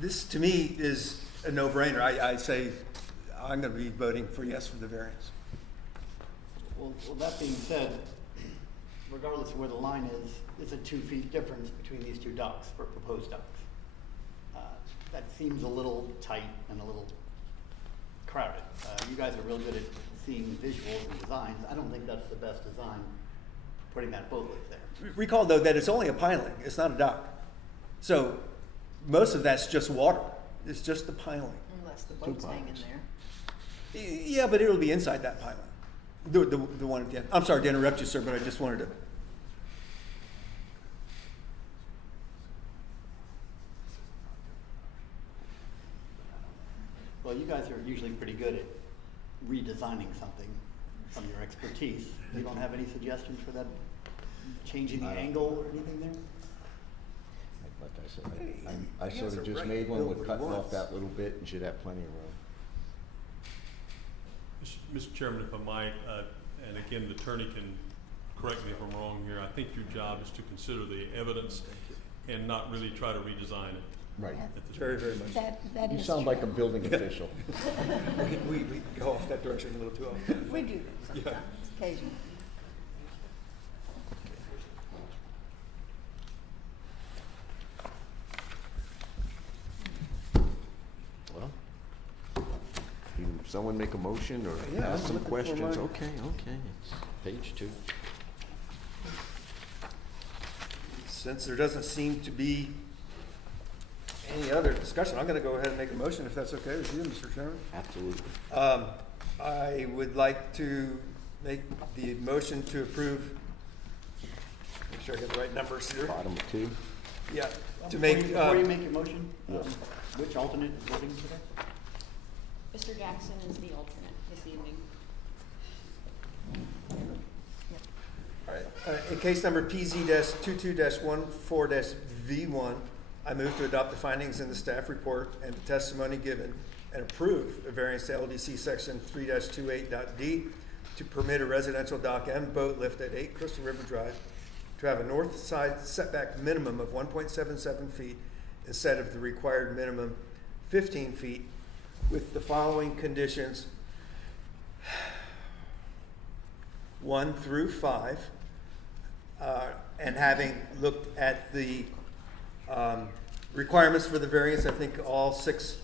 this to me is a no-brainer. I say I'm going to be voting for yes for the variance. Well, that being said, regardless of where the line is, it's a 2 feet difference between these two docks, for proposed docks. That seems a little tight and a little crowded. You guys are real good at seeing visuals and designs. I don't think that's the best design, putting that boat lift there. Recall, though, that it's only a piling. It's not a dock. So most of that's just water. It's just the piling. Unless the boat's hanging there. Yeah, but it'll be inside that piling. The one at the end. I'm sorry to interrupt you, sir, but I just wanted to. Well, you guys are usually pretty good at redesigning something from your expertise. You don't have any suggestions for that, changing the angle or anything there? Like I said, I He sort has of a just right made to one build with what he cutting off wants. that little bit and should have plenty of room. Mr. Chairman, if I might, and again, the attorney can correct me if I'm wrong here, I think your job is to consider the evidence and not really try to redesign it. Right. at this Very, point. very much. That You is sound true. like a building official. We go off that direction a little too often. We do this sometimes, occasionally. someone make a motion or Yeah, ask I'm some looking for questions? mine. Okay, it's page 2. Since there doesn't seem to be any other discussion, I'm gonna go ahead and make a motion if that's okay with you, Mr. Chairman. Absolutely. I would like to make the motion to approve, make sure I get the right numbers here. Bottom of 2. Yeah, to Before make, you- Before you make your motion, Yes. which alternate is voting today? Mr. Jackson is the alternate this evening. all right, in case number PZ-22-14-V1, I move to adopt the findings in the staff report and the testimony given and approve a variance to LDC section 3-28.d to permit a residential dock and boat lift at 8 Crystal River Drive to have a north side setback minimum of 1.77 feet instead of the required minimum 15 feet with the following conditions 1 through 5, and having looked at the requirements for the variance, I think all 6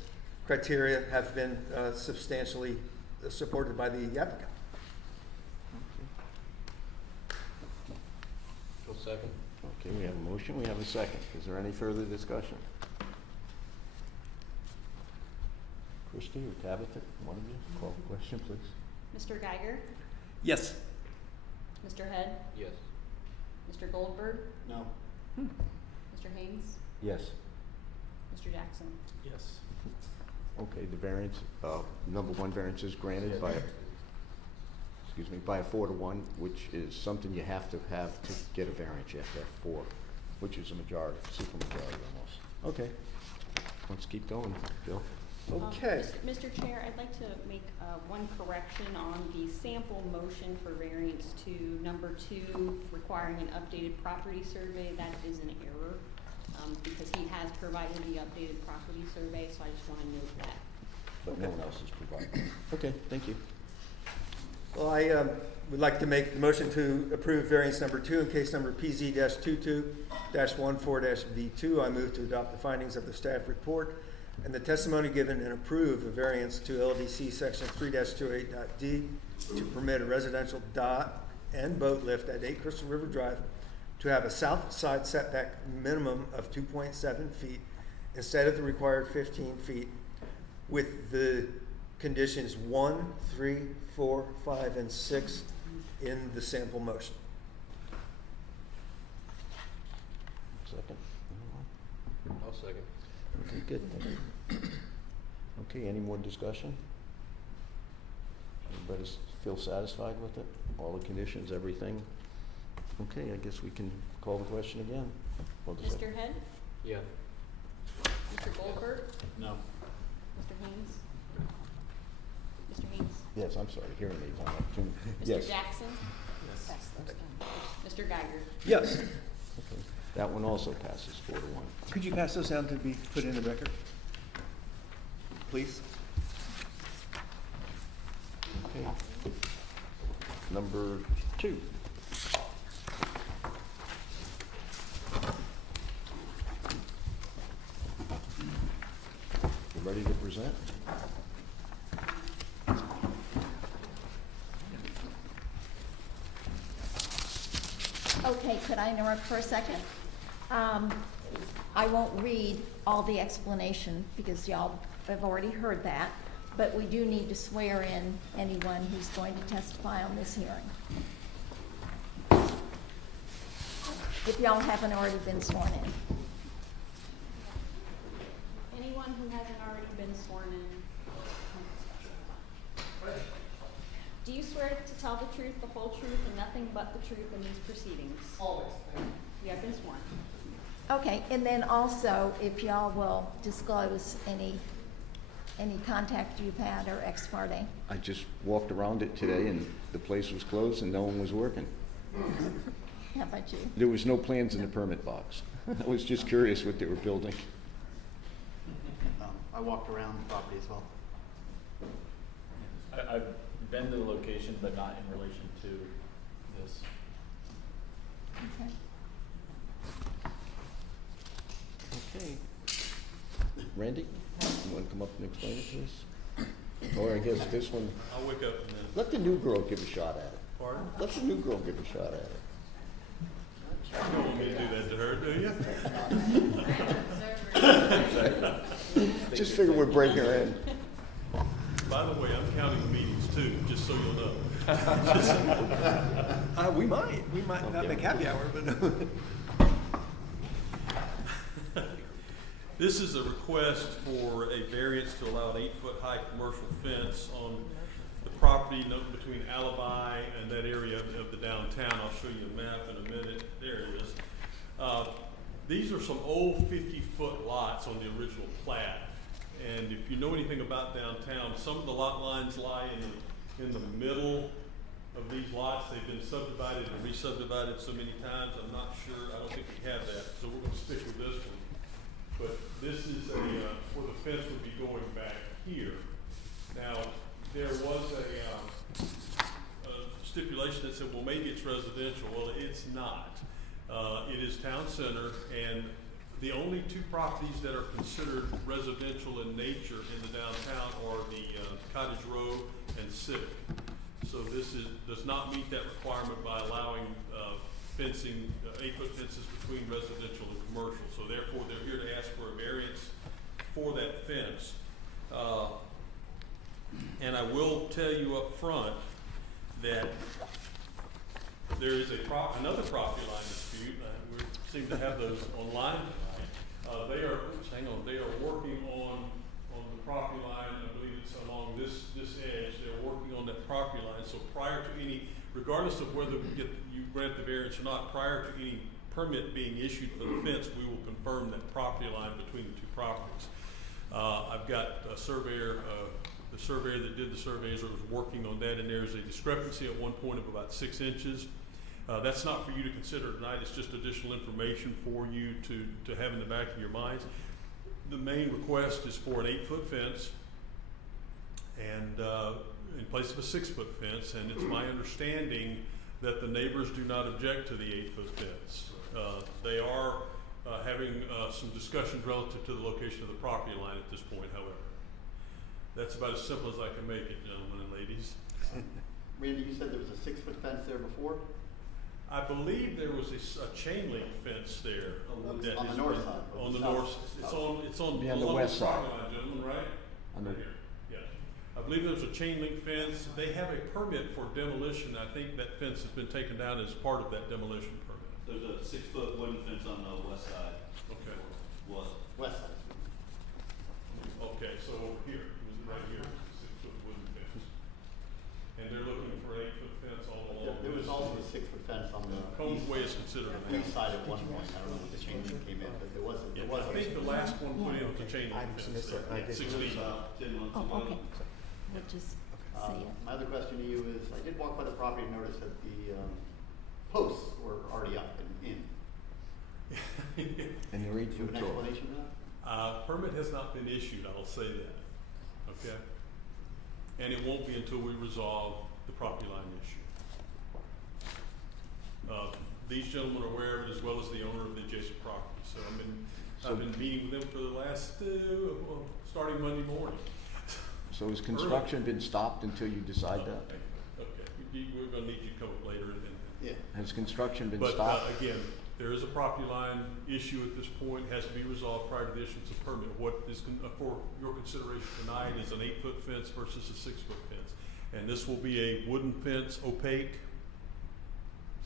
criteria have been substantially supported by the applicant. I'll second. Okay, we have a motion, we have a second. Is there any further discussion? Christie or Tabitha, one of you, call the question, please. Mr. Geiger, Yes. Mr. Head, Yes. Mr. Goldberg, No. Mr. Haynes, Yes. Mr. Jackson. Yes. Okay, the variance, number 1 variance is granted by, by a 4-to-1, which is something you have to get a variance. You have to have 4, which is a majority, supermajority almost. Okay, let's keep going, Bill. Okay. Mr. Chair, I'd like to make one correction on the sample motion for variance to number 2, requiring an updated property survey. That is an error, because he has provided the updated property survey, so I just want to note that. But no one else is providing. Okay, thank you. Well, I would like to make the motion to approve variance number 2 in case number PZ-22-14-V2. I move to adopt the findings of the staff report and the testimony given and approve a variance to LDC section 3-28.d to permit a residential dock and boat lift at 8 Crystal River Drive to have a south side setback minimum of 2.7 feet instead of the required 15 feet with the conditions 1, 3, 4, 5, and 6 in the sample motion. Second. I'll second. Okay, good. Thank you. Okay, any more discussion? Everybody feel satisfied with it? All the conditions, everything? Okay, I guess we can call the question again. Hold a second. Mr. Head, Yeah. Mr. Goldberg, No. Mr. Haynes, Mr. Haynes, Yes, I'm sorry, hearing aids on that too. Mr. Yes. Jackson, Mr. Geiger. Yes. Okay. That one also passes 4-to-1. Could you pass those down to be put in the record? Please. Okay. Number 2. You ready to present? Okay, could I interrupt for a second? I won't read all the explanation because y'all have already heard that, but we do need to swear in anyone who's going to testify on this hearing. If y'all haven't already been sworn in. Anyone who hasn't already been sworn in. Do you swear to tell the truth, the whole truth, and nothing but the truth in these proceedings? Always. You have been sworn. Okay, and then also, if y'all will disclose any contact you've had or ex parte. I just walked around it today and the place was closed and no one was working. How about you? There was no plans in the permit box. I was just curious what they were building. I walked around the property as well. I've been to the location, but not in relation to this. Okay. Okay. Randy, you want to come up and explain it to us? Or I guess this one, I'll wake up and then, let the new girl give a shot at it. pardon? Let the new girl give a shot at it. You don't want me to do that to her, do you? Just figure we're breaking her in. By the way, I'm counting the meetings too, just so you'll know. We might not make happy hour, but. This is a request for a variance to allow an 8-foot high commercial fence on the property between Alibi and that area of the downtown. I'll show you a map in a minute. There it is. These are some old 50-foot lots on the original plat. And if you know anything about downtown, some of the lot lines lie in the middle of these lots. They've been subdivided and re-subdivided so many times. I'm not sure. I don't think we have that. So we're going to stick with this one. But this is where the fence would be going back here. Now, there was a stipulation that said, well, maybe it's residential. Well, it's not. It is town center, and the only two properties that are considered residential in nature in the downtown are the Cottage Row and Civic. So this does not meet that requirement by allowing fencing, 8-foot fences between residential and commercial. So therefore, they're here to ask for a variance for that fence. And I will tell you up front that there is another property line dispute. We seem to have those online tonight. They are working on the property line. I believe it's along this edge. They're working on that property line. So prior to regardless of whether you grant the variance or not, prior to any permit being issued for the fence, we will confirm that property line between the two properties. I've got a surveyor, the surveyor that did the surveys was working on that, and there's a discrepancy at one point of about 6 inches. That's not for you to consider tonight. It's just additional information for you to have in the back of your minds. The main request is for an 8-foot fence, and in place of a 6-foot fence, and it's my understanding that the neighbors do not object to the 8-foot fence. They are having some discussions relative to the location of the property line at this point, however. That's about as simple as I can make it, gentlemen and ladies. Randy, you said there was a 6-foot fence there before? I believe there was a chain link fence there. that On the has north been- side, or On the the south? north, it's on Be on the along west property side. line, gentlemen, right? On the- Right here, yes. I believe there's a chain link fence. They have a permit for demolition. I think that fence has been taken down as part of that demolition permit. There's a 6-foot wooden fence on the west side. Okay. Was. West side. Okay, so over here, right here, 6-foot wooden fence. And they're looking for an 8-foot fence all along. There was this. also a 6-foot fence on the Combs Way is considered a east fence. side at one point. I don't know if the chain link came in, but there was. Yeah, I think the last one put in was a chain link fence there, I did 6 notice feet. About 10 months Oh, ago. okay. We'll just see it. My other question to you is, I did walk by the property and noticed that the posts were already up and in. And they're 8 Do you have foot an tall. explanation for that? Permit has not been issued, I'll say that, okay? And it won't be until we resolve the property line issue. These gentlemen are aware of it as well as the owner of the adjacent property, so I've been meeting with them for the last, starting Monday morning. So has construction been stopped until you decide that? Okay, we're gonna need you to come up later and. Yeah. Has construction been But stopped? again, there is a property line issue at this point, has to be resolved prior to the issuance of permit. What is for your consideration tonight is an 8-foot fence versus a 6-foot fence. And this will be a wooden fence, opaque.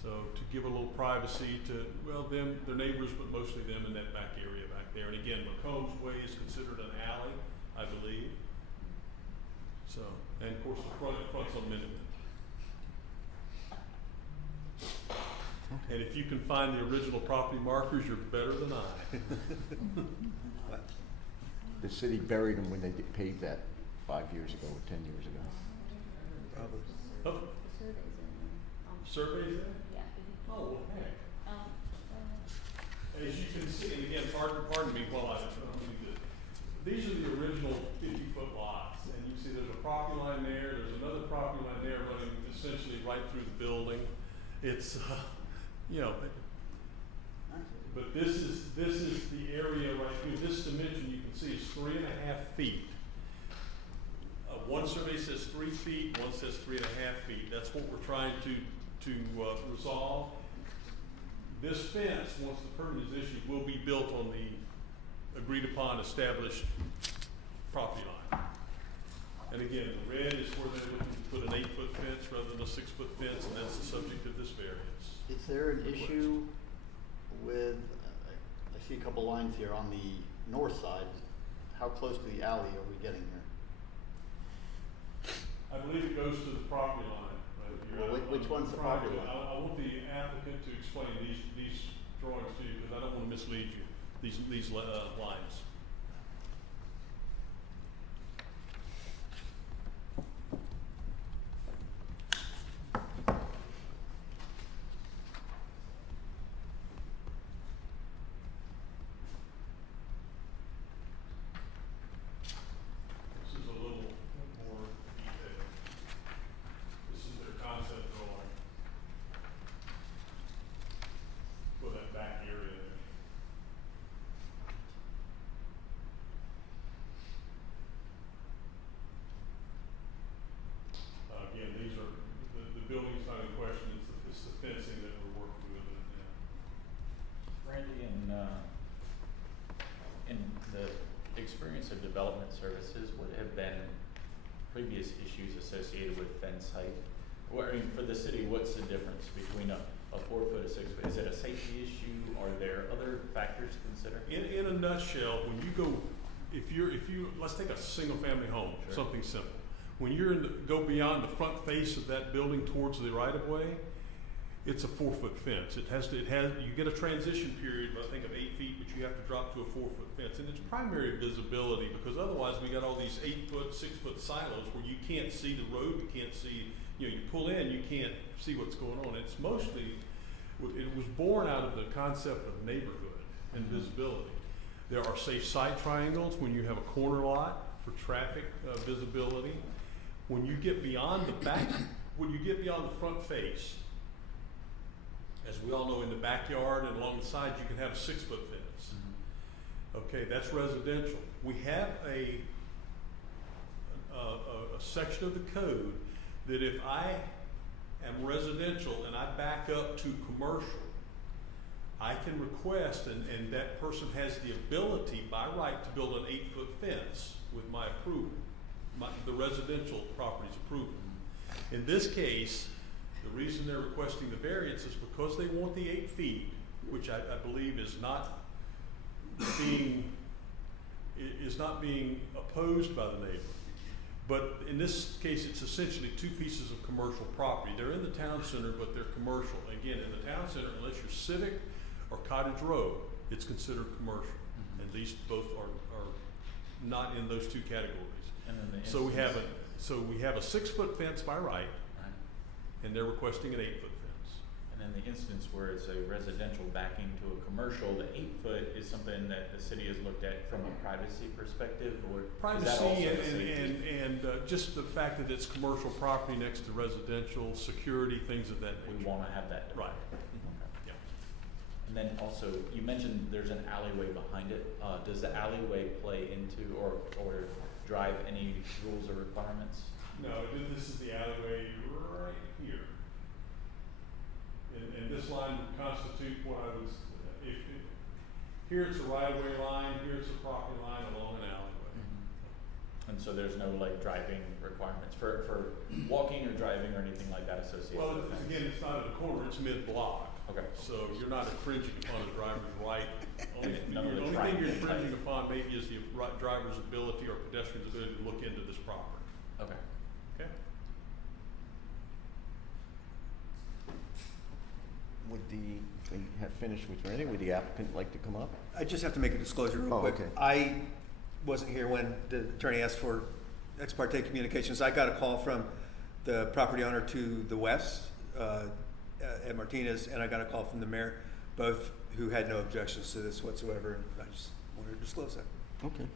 So to give a little privacy to, well, them, their neighbors, but mostly them in that back area back there. And again, McCombs Way is considered an alley, I believe. So, and of course, the front's on Minuteman. And if you can find the original property markers, you're better than I. The city buried them when they paved that 5 years ago or 10 years ago. Oh, surveys there? Yeah. Oh, well, heck. As you can see, and again, pardon me while I do this. These are the original 50-foot lots, and you see there's a property line there, there's another property line there running essentially right through the building. It's, but this is the area right here. This dimension you can see is 3.5 feet One survey says 3 feet, one says 3.5 feet. That's what we're trying to resolve. This fence, once the permit is issued, will be built on the agreed upon established property line. And again, the red is where they're looking to put an 8-foot fence rather than a 6-foot fence, and that's the subject of this variance. Is there an issue with, I see a couple lines here on the north side. How close to the alley are we getting here? I believe it goes to the property line. Well, which one's the property line? I want the applicant to explain these drawings to you, because I don't want to mislead you, these lines. This is a little more detailed. This is their concept drawing for that back area there. Again, these are, the building's not in question, it's the fencing that we're working with it now. Randy, in the experience of development services, what have been previous issues associated with fence height? Well, I mean, for the city, what's the difference between a 4-foot, a 6-foot? Is it a safety issue? Are there other factors to consider? In a nutshell, when you go, if you, let's take a single family home, Sure. something simple. When you're go beyond the front face of that building towards the right of way, it's a 4-foot fence. You get a transition period, I think, of 8 feet, but you have to drop to a 4-foot fence. And it's primary visibility, because otherwise we got all these 8-foot, 6-foot silos where you can't see the road, you can't see, you pull in, you can't see what's going on. It's mostly, it was born out of the concept of neighborhood and visibility. There are safe side triangles when you have a corner lot for traffic visibility. When you get beyond the back, when you get beyond the front face, as we all know, in the backyard and along the sides, you can have a 6-foot fence. Okay, that's residential. We have a section of the code that if I am residential and I back up to commercial, I can request, and that person has the ability by right to build an 8-foot fence with my approval, the residential property's approval. In this case, the reason they're requesting the variance is because they want the 8 feet, which I believe is not being opposed by the neighbor. But in this case, it's essentially 2 pieces of commercial property. They're in the town center, but they're commercial. Again, in the town center, unless you're Civic or Cottage Road, it's considered commercial. And these both are not in those 2 categories. And then the So we have a 6-foot fence by right, and they're requesting an 8-foot fence. And in the instance where it's a residential backing to a commercial, the 8-foot is something that the city has looked at from a privacy perspective, or is that also Privacy a safety? and just the fact that it's commercial property next to residential, security, things of that nature. We want to have that. Right. Okay. Yeah. And then also, you mentioned there's an alleyway behind it. Does the alleyway play into or drive any rules or requirements? No, this is the alleyway right here. And this line would constitute what I was, here it's a right-of-way line, here it's a property line along an alleyway. And so there's no like driving requirements for walking or driving or anything like that associated Well, with that? again, it's not at a corner, it's mid-block. Okay. So you're not infringing upon the driver's right. And none of the The only thing driving you're infringing type. upon maybe is the driver's ability or pedestrian's ability to look into this property. Okay. Okay? Would they have finished with Randy? Would the applicant like to come up? I just have to make a disclosure real Oh, quick. okay. I wasn't here when the attorney asked for ex parte communications. I got a call from the property owner to the west, at Martinez, and I got a call from the mayor, both who had no objections to this whatsoever. I just wanted to disclose that. Okay.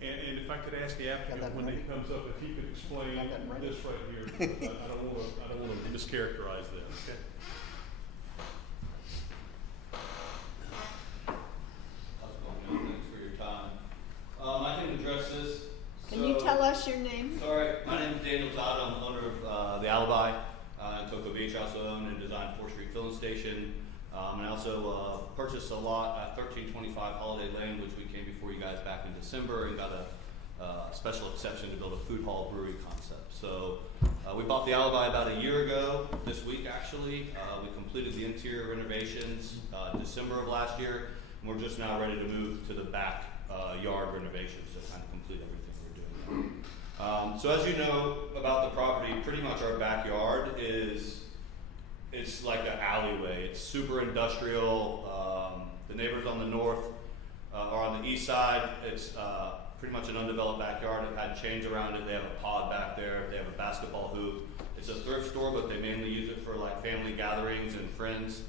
And if I could ask the applicant that when he ready? comes up, if he could explain Got that ready? this right here, because I don't wanna mischaracterize this. Okay. How's it going, John? Thanks for your time. I can address this. Can you tell us your name? Alibi in Cocoa Beach. I also own and designed 4th Street Filling Station. And I also purchased a lot at 1325 Holiday Lane, which we came before you guys back in December and got a special exception to build a food hall brewery concept. So we bought the Alibi about a year ago, this week actually. We completed the interior renovations December of last year, and we're just now ready to move to the back yard renovations to kind of complete everything we're doing. So as you know about the property, pretty much our backyard it's like an alleyway. It's super industrial. The neighbors on the north are on the east side. It's pretty much an undeveloped backyard. It had chains around it. They have a pod back there. They have a basketball hoop. It's a thrift store, but they mainly use it for like family gatherings and friends.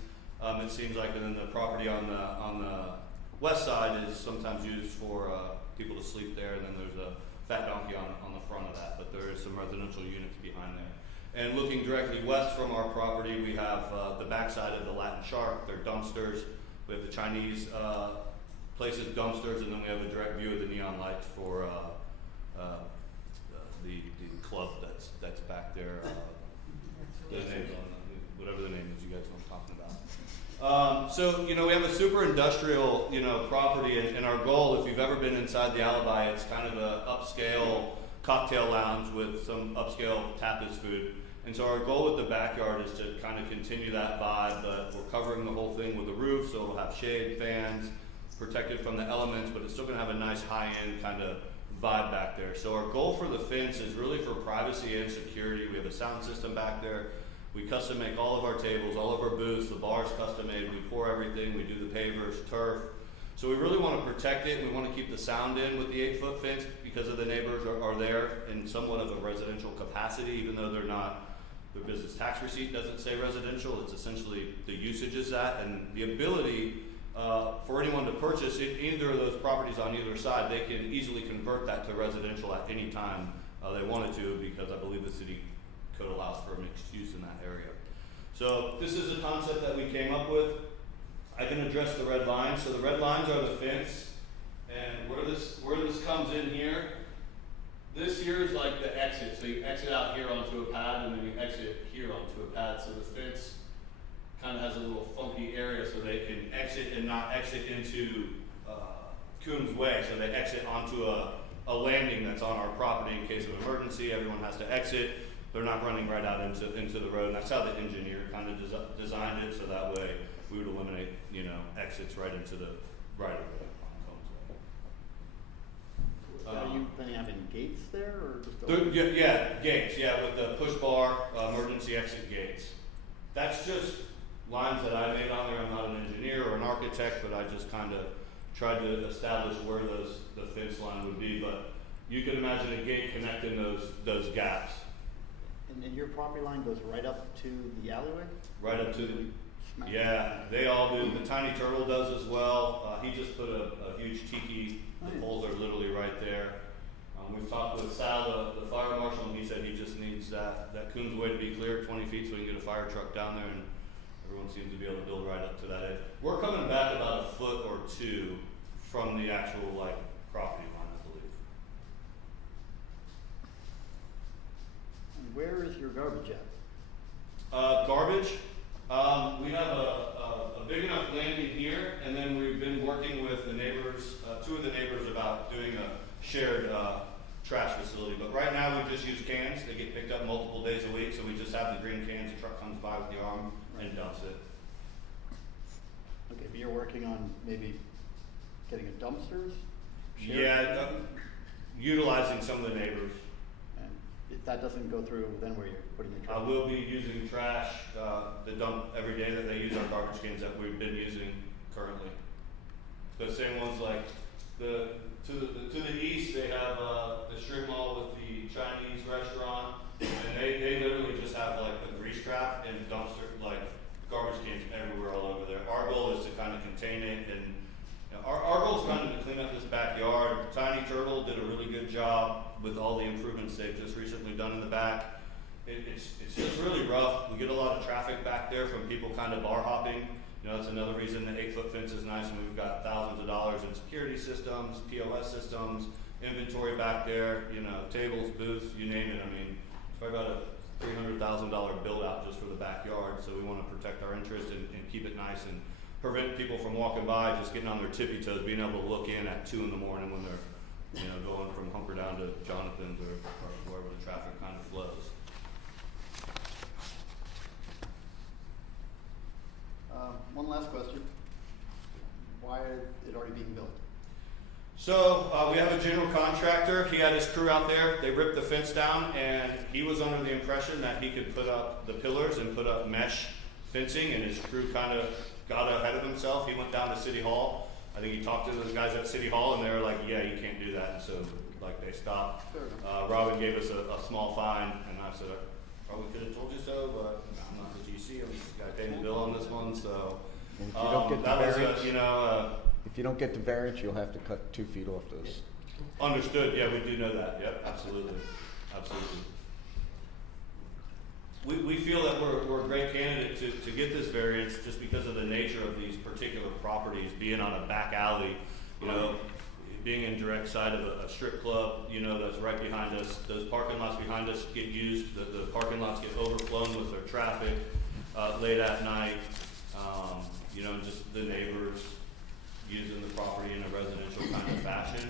It seems like, and then the property on the west side is sometimes used for people to sleep there, and then there's a fat donkey on the front of that, but there is some residential units behind there. And looking directly west from our property, we have the backside of the Latin Shark. They're dumpsters. We have the Chinese places dumpsters, and then we have a direct view of the neon lights for the club that's back there. The name, whatever the name is, you guys know what I'm talking about. So, we have a super industrial, property, and our goal, if you've ever been inside the Alibi, it's kind of a upscale cocktail lounge with some upscale tapas food. And so our goal with the backyard is to kind of continue that vibe, but we're covering the whole thing with a roof, so it'll have shade, fans, protected from the elements, but it's still gonna have a nice high-end kind of vibe back there. So our goal for the fence is really for privacy and security. We have a sound system back there. We custom make all of our tables, all of our booths, the bar's custom made, we pour everything, we do the pavers, turf. So we really want to protect it, and we want to keep the sound in with the 8-foot fence because of the neighbors are there in somewhat of a residential capacity, even though they're not, their business tax receipt doesn't say residential, it's essentially the usage is that, and the ability for anyone to purchase either of those properties on either side, they can easily convert that to residential at any time they wanted to, because I believe the city code allows for mixed use in that area. So this is a concept that we came up with. I can address the red lines. So the red lines are the fence, and where this comes in here, this here is like the exit. So you exit out here onto a pad, and then you exit here onto a pad. So the fence kind of has a little funky area, so they can exit and not exit into Coombs Way. So they exit onto a landing that's on our property in case of emergency. Everyone has to exit. They're not running right out into the road. And that's how the engineer kind of designed it, so that way we would eliminate, exits right into the right of way on Combs Way. Are you planning on having gates there, or just Gates, with the push bar, emergency exit gates. That's just lines that I made on there. I'm not an engineer or an architect, but I just kind of tried to establish where the fence line would be. But you can imagine a gate connecting those gaps. And your property line goes right up to the alleyway? Right up to the, yeah, they all do. The Tiny Turtle does as well. He just put a huge tiki. The poles are literally right there. We've talked with Sal, the fire marshal, and he said he just needs that Coombs Way to be cleared 20 feet so we can get a fire truck down there, and everyone seems to be able to build right up to that edge. We're coming back about a foot or two from the actual property line, I believe. And where is your garbage at? Garbage. We have a big enough landing here, and then we've been working with the neighbors, two of the neighbors, about doing a shared trash facility. But right now we just use cans. They get picked up multiple days a week, so we just have the green cans. The truck comes by with the arm and dumps it. Okay, but you're working on maybe getting a dumpsters? Yeah, utilizing some of the neighbors. And if that doesn't go through, then where you're putting the trash? We'll be using trash, the dump every day that they use our garbage cans that we've been using currently. The same ones to the east, they have the strip mall with the Chinese restaurant, and they literally just have a grease trap and dumpster, garbage cans everywhere all over there. Our goal is to kind of contain it, and our goal is kind of to clean up this backyard. Tiny Turtle did a really good job with all the improvements they've just recently done in the back. It's just really rough. We get a lot of traffic back there from people kind of bar hopping. That's another reason the 8-foot fence is nice, and we've got thousands of dollars in security systems, POS systems, inventory back there, tables, booths, you name it. I mean, it's probably about a $300,000 build out just for the backyard, so we want to protect our interest and keep it nice and prevent people from walking by, just getting on their tippy toes, being able to look in at 2 in the morning when they're, you know, going from Hunker down to Jonathan's or wherever the traffic kind of flows. One last question. Why is it already being built? So we have a general contractor. He had his crew out there. They ripped the fence down, and he was under the impression that he could put up the pillars and put up mesh fencing, and his crew kind of got ahead of himself. He went down to City Hall. I think he talked to those guys at City Hall, and they were like, yeah, you can't do that. And so, like, they stopped. Robin gave us a small fine, and I said, I probably could have told you so, but I'm not the GC. I'm just got to pay the bill on this one. So And if you don't get the that was variance, a, you know, if you don't get the variance, you'll have to cut 2 feet off those. understood. Yeah, we do know that. Yep, absolutely. Absolutely. We feel that we're a great candidate to get this variance just because of the nature of these particular properties, being on a back alley, you know, being in direct side of a strip club, you know, that's right behind us. Those parking lots behind us get used, the parking lots get overflown with their traffic late at night. You know, just the neighbors using the property in a residential kind of fashion.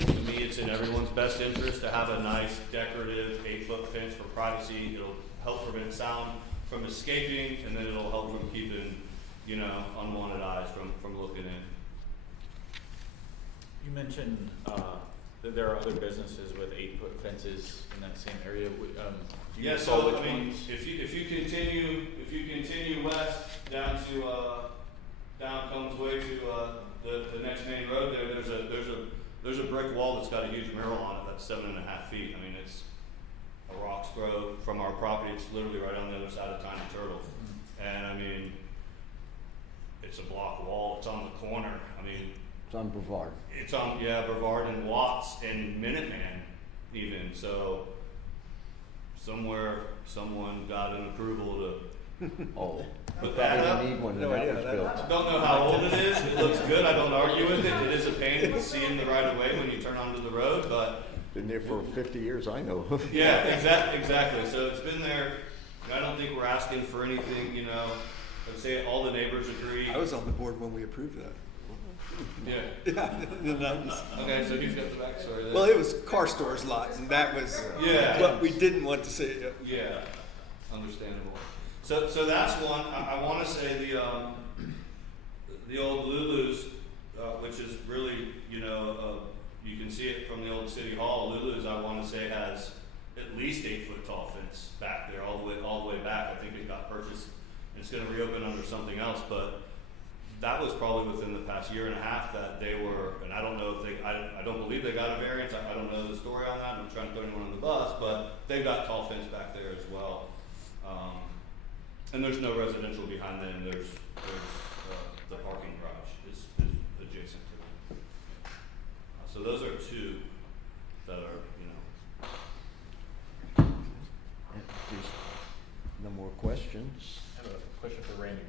To me, it's in everyone's best interest to have a nice decorative 8-foot fence for privacy. It'll help prevent sound from escaping, and then it'll help from keeping, you know, unwanted eyes from looking in. You mentioned that there are other businesses with 8-foot fences in that same area. Do you Yeah, recall so which I mean, ones? if you continue west down to down Combs Way to the next main road there's a brick wall that's got a huge mural on it that's 7.5 feet. I mean, it's a rock's throw from our property. It's literally right on the other side of Tiny Turtle. And I mean, it's a block wall. It's on the corner. I mean, It's on Brevard. it's on, yeah, Brevard and Watts and Minuteman even. So somewhere someone got an approval to Oh, put probably that up. didn't need one No when idea that was how built. that Don't know how old it is. It looks good. I don't argue with it. It is a pain to see in the right of way when you turn onto the road, but Been there for 50 years, I know. yeah, exactly. So it's been there. I don't think we're asking for anything, you know. I'd say all the neighbors agree. I was on the board when we approved that. Yeah. Yeah. Okay, so he's got the backstory there. Well, it was car stores lots, and that was Yeah. what we didn't want to see. Yeah, understandable. So that's one. I want to say the old Lulu's, which is really, you know, you can see it from the old City Hall. Lulu's, I want to say, has at least 8-foot tall fence back there, all the way back. I think it got purchased. It's going to reopen under something else, but that was probably within the past year and a half that they were, and I don't know if they, I don't believe they got a variance. I don't know the story on that. I'm not trying to throw anyone on the bus, but they've got tall fence back there as well. And there's no residential behind them. There's the parking garage is adjacent to them. So those are 2 that are, you know. If there's no more questions. I have a question for Randy.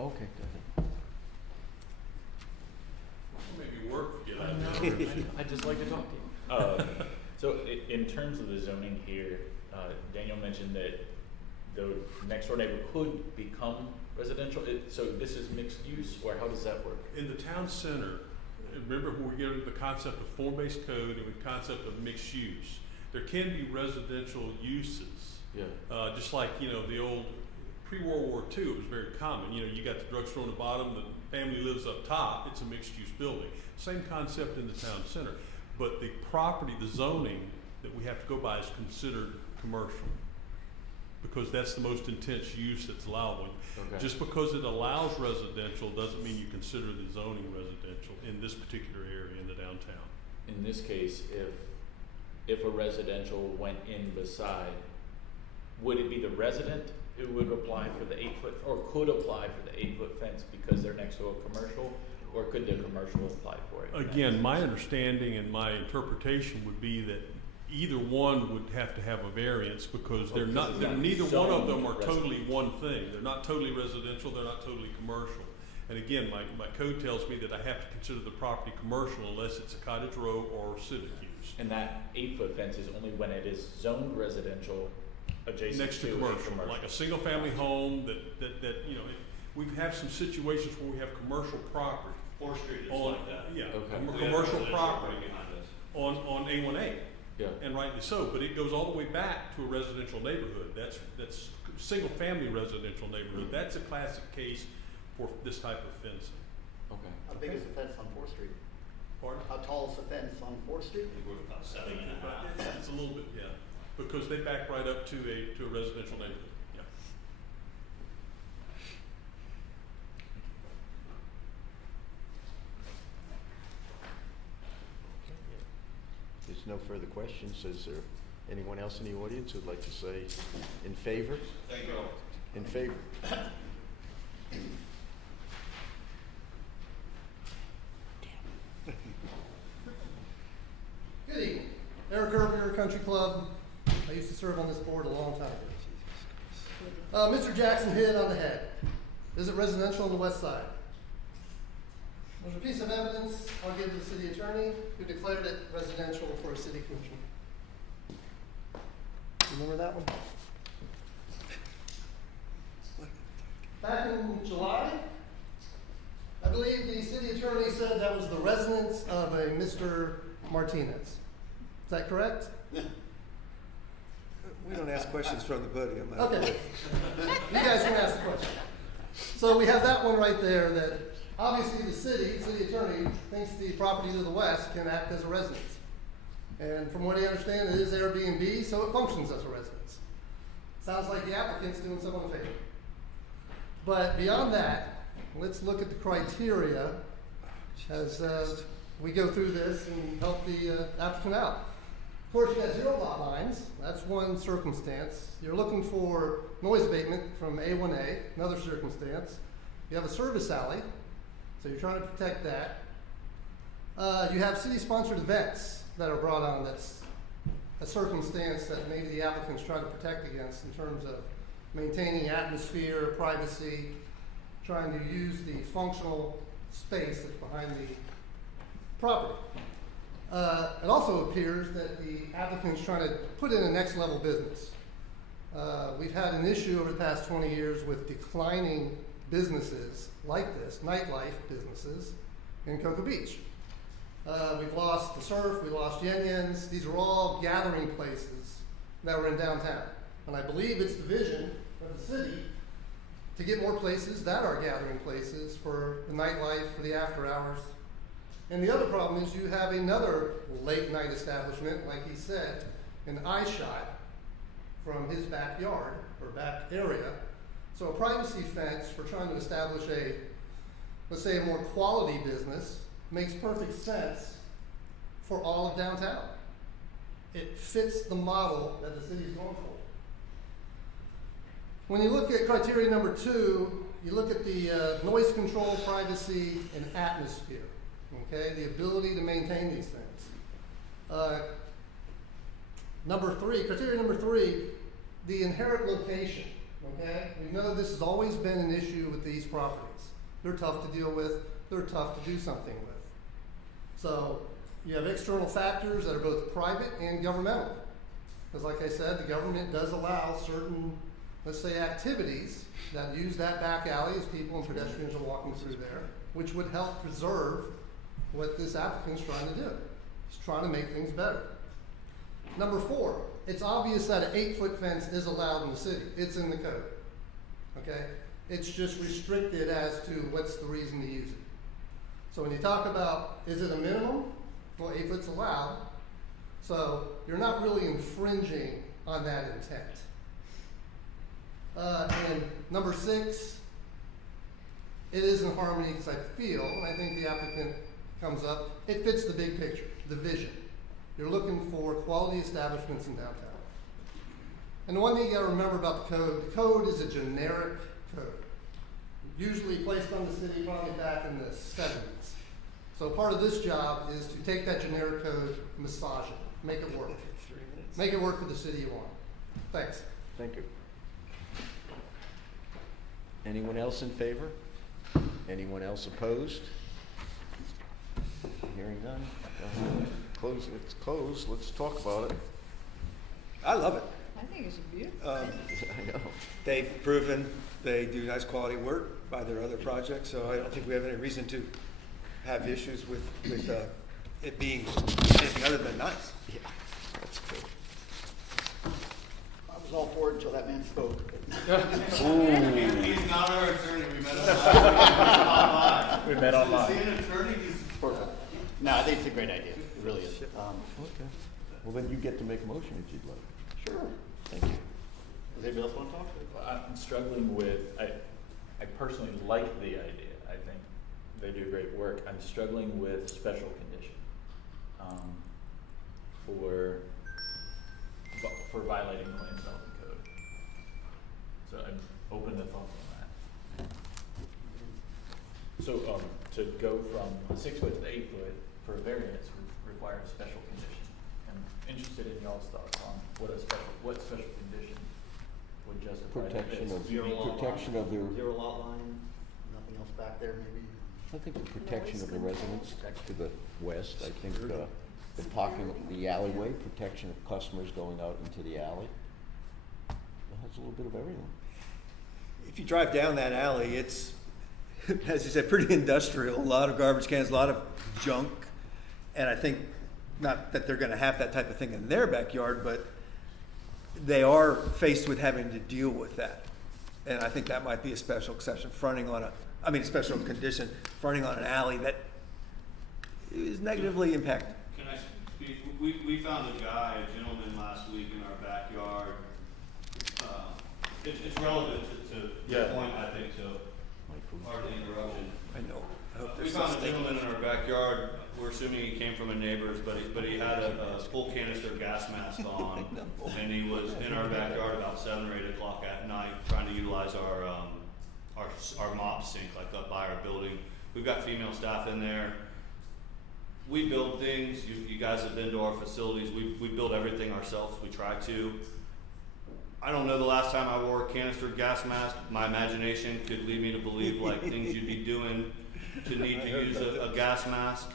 Okay, go ahead. Maybe work, get out of there. I'd just like to talk to you. So in terms of the zoning here, Daniel mentioned that the next door neighbor could become residential. So this is mixed use, or how does that work? In the town center, remember when we get into the concept of form-based code and the concept of mixed use, there can be residential uses. Yeah. Just like, you know, the old pre-World War II, it was very common. You know, you got the drugstore on the bottom, the family lives up top. It's a mixed-use building. Same concept in the town center. But the property, the zoning that we have to go by is considered commercial, because that's the most intense use that's allowable. Okay. Just because it allows residential doesn't mean you consider the zoning residential in this particular area in the downtown. In this case, if a residential went in beside, would it be the resident who would apply for the 8-foot, or could apply for the 8-foot fence because they're next to a commercial, or could the commercial apply for it? Again, my understanding and my interpretation would be that either one would have to have a variance, because they're not, neither one of them are totally one thing. They're not totally residential, they're not totally commercial. And again, my code tells me that I have to consider the property commercial unless it's a cottage row or civic use. And that 8-foot fence is only when it is zoned residential adjacent Next to a commercial, like a single-family home that, you know, we have some situations where we have commercial property. 4th Street is On, like that. yeah, Okay. com- We have commercial residential property right behind us. on A1A. Yeah. And rightly so, but it goes all the way back to a residential neighborhood. That's single-family residential neighborhood. That's a classic case for this type of fencing. Okay. How big is the fence on 4th Street? Pardon? How tall is the fence on 4th Street? I think we're about 7.5. But it's a little bit, yeah, because they back right up to a residential neighborhood, yeah. There's no further questions. Is there anyone else in the audience who'd like to say in favor? Thank you all. In favor? Good evening. Eric Erbinger, Country Club. I used to serve on this board a long time ago. Mr. Jackson hit it on the head. Is it residential on the west side? There's a piece of evidence I'll give to the city attorney who declared it residential for a city commission. Remember that one? Back in July, I believe the city attorney said that was the residence of a Mr. Martinez. Is that correct? We don't ask questions from the podium. Okay. You guys can ask the question. So we have that one right there that obviously the city attorney thinks the property to the west can act as a residence. And from what I understand, it is Airbnb, so it functions as a residence. Sounds like the applicant's doing someone a favor. But beyond that, let's look at the criteria as we go through this and help the applicant out. Of course, you got 0 lot lines. That's one circumstance. You're looking for noise abatement from A1A, another circumstance. You have a service alley, so you're trying to protect that. You have city-sponsored events that are brought on. That's a circumstance that maybe the applicant's trying to protect against in terms of maintaining atmosphere, privacy, trying to use the functional space that's behind the property. It also appears that the applicant's trying to put in a next level business. We've had an issue over the past 20 years with declining businesses like this, nightlife businesses in Cocoa Beach. We've lost the Surf, we lost Yen Yen's. These are all gathering places that were in downtown. And I believe it's the vision of the city to get more places that are gathering places for the nightlife, for the after hours. And the other problem is you have another late night establishment, like he said, an eye shot from his backyard or back area. So a privacy fence for trying to establish a, let's say, a more quality business makes perfect sense for all of downtown. It fits the model that the city's going for. When you look at criteria number 2, you look at the noise control, privacy, and atmosphere. Okay, the ability to maintain these things. Criteria number 3, the inherent location. Okay, we know this has always been an issue with these properties. They're tough to deal with. They're tough to do something with. So you have external factors that are both private and governmental. Because like I said, the government does allow certain, let's say, activities that use that back alley as people and pedestrians are walking through there, which would help preserve what this applicant's trying to do. He's trying to make things better. Number 4, it's obvious that an 8-foot fence is allowed in the city. It's in the code. Okay? It's just restricted as to what's the reason to use it. So when you talk about, is it a minimum? Well, 8 foot's allowed. So you're not really infringing on that intent. And number 6, it is in harmony because I feel, and I think the applicant comes up, it fits the big picture, the vision. You're looking for quality establishments in downtown. And the one thing you gotta remember about the code is a generic code. Usually placed on the city probably back in the 70s. So part of this job is to take that generic code, massage it, make it work. Make it work for the city you want. Thanks. Thank you. Anyone else in favor? Anyone else opposed? Hearing none. Go ahead. It's closed, let's talk about it. I love it. I think it's beautiful. I know. They've proven they do nice quality work by their other projects, so I don't think we have any reason to have issues with it being anything other than nice. Yeah, that's good. I was all for it until that man spoke. He's not our attorney, we met online. We met online. Is he an attorney? Perfect. No, I think it's a great idea. It really is. Okay. Well, then you get to make a motion if you'd like. Sure. Thank you. Does anybody else want to talk? I'm struggling with, I personally like the idea. I think they do great work. I'm struggling with special condition for violating the land development code. So I'm open to thoughts on that. So to go from 6 foot to 8 foot for a variance would require a special condition. I'm interested in y'all's thoughts on what special condition would justify Protection this. of, protection of their, Zero lot line, nothing else back there maybe? I think the protection of the residents to the west, I think, the parking, the alleyway, protection of customers going out into the alley. It has a little bit of everything. If you drive down that alley, it's, as you said, pretty industrial, a lot of garbage cans, a lot of junk. And I think, not that they're gonna have that type of thing in their backyard, but they are faced with having to deal with that. And I think that might be a special exception, a special condition, fronting on an alley that is negatively impacted. Can I speak? We found a gentleman last week in our backyard. It's relevant to the point, I think, so. Pardon the interruption. I know. I hope We there's found a something. gentleman in our backyard. We're assuming he came from a neighbor's, but he had a full canister gas mask on, and he was in our backyard about 7 or 8 o'clock at night trying to utilize our mop sink, like up by our building. We've got female staff in there. We build things. You guys have been to our facilities. We build everything ourselves. We try to. I don't know the last time I wore a canister gas mask. My imagination could lead me to believe like things you'd be doing to need to use a gas mask.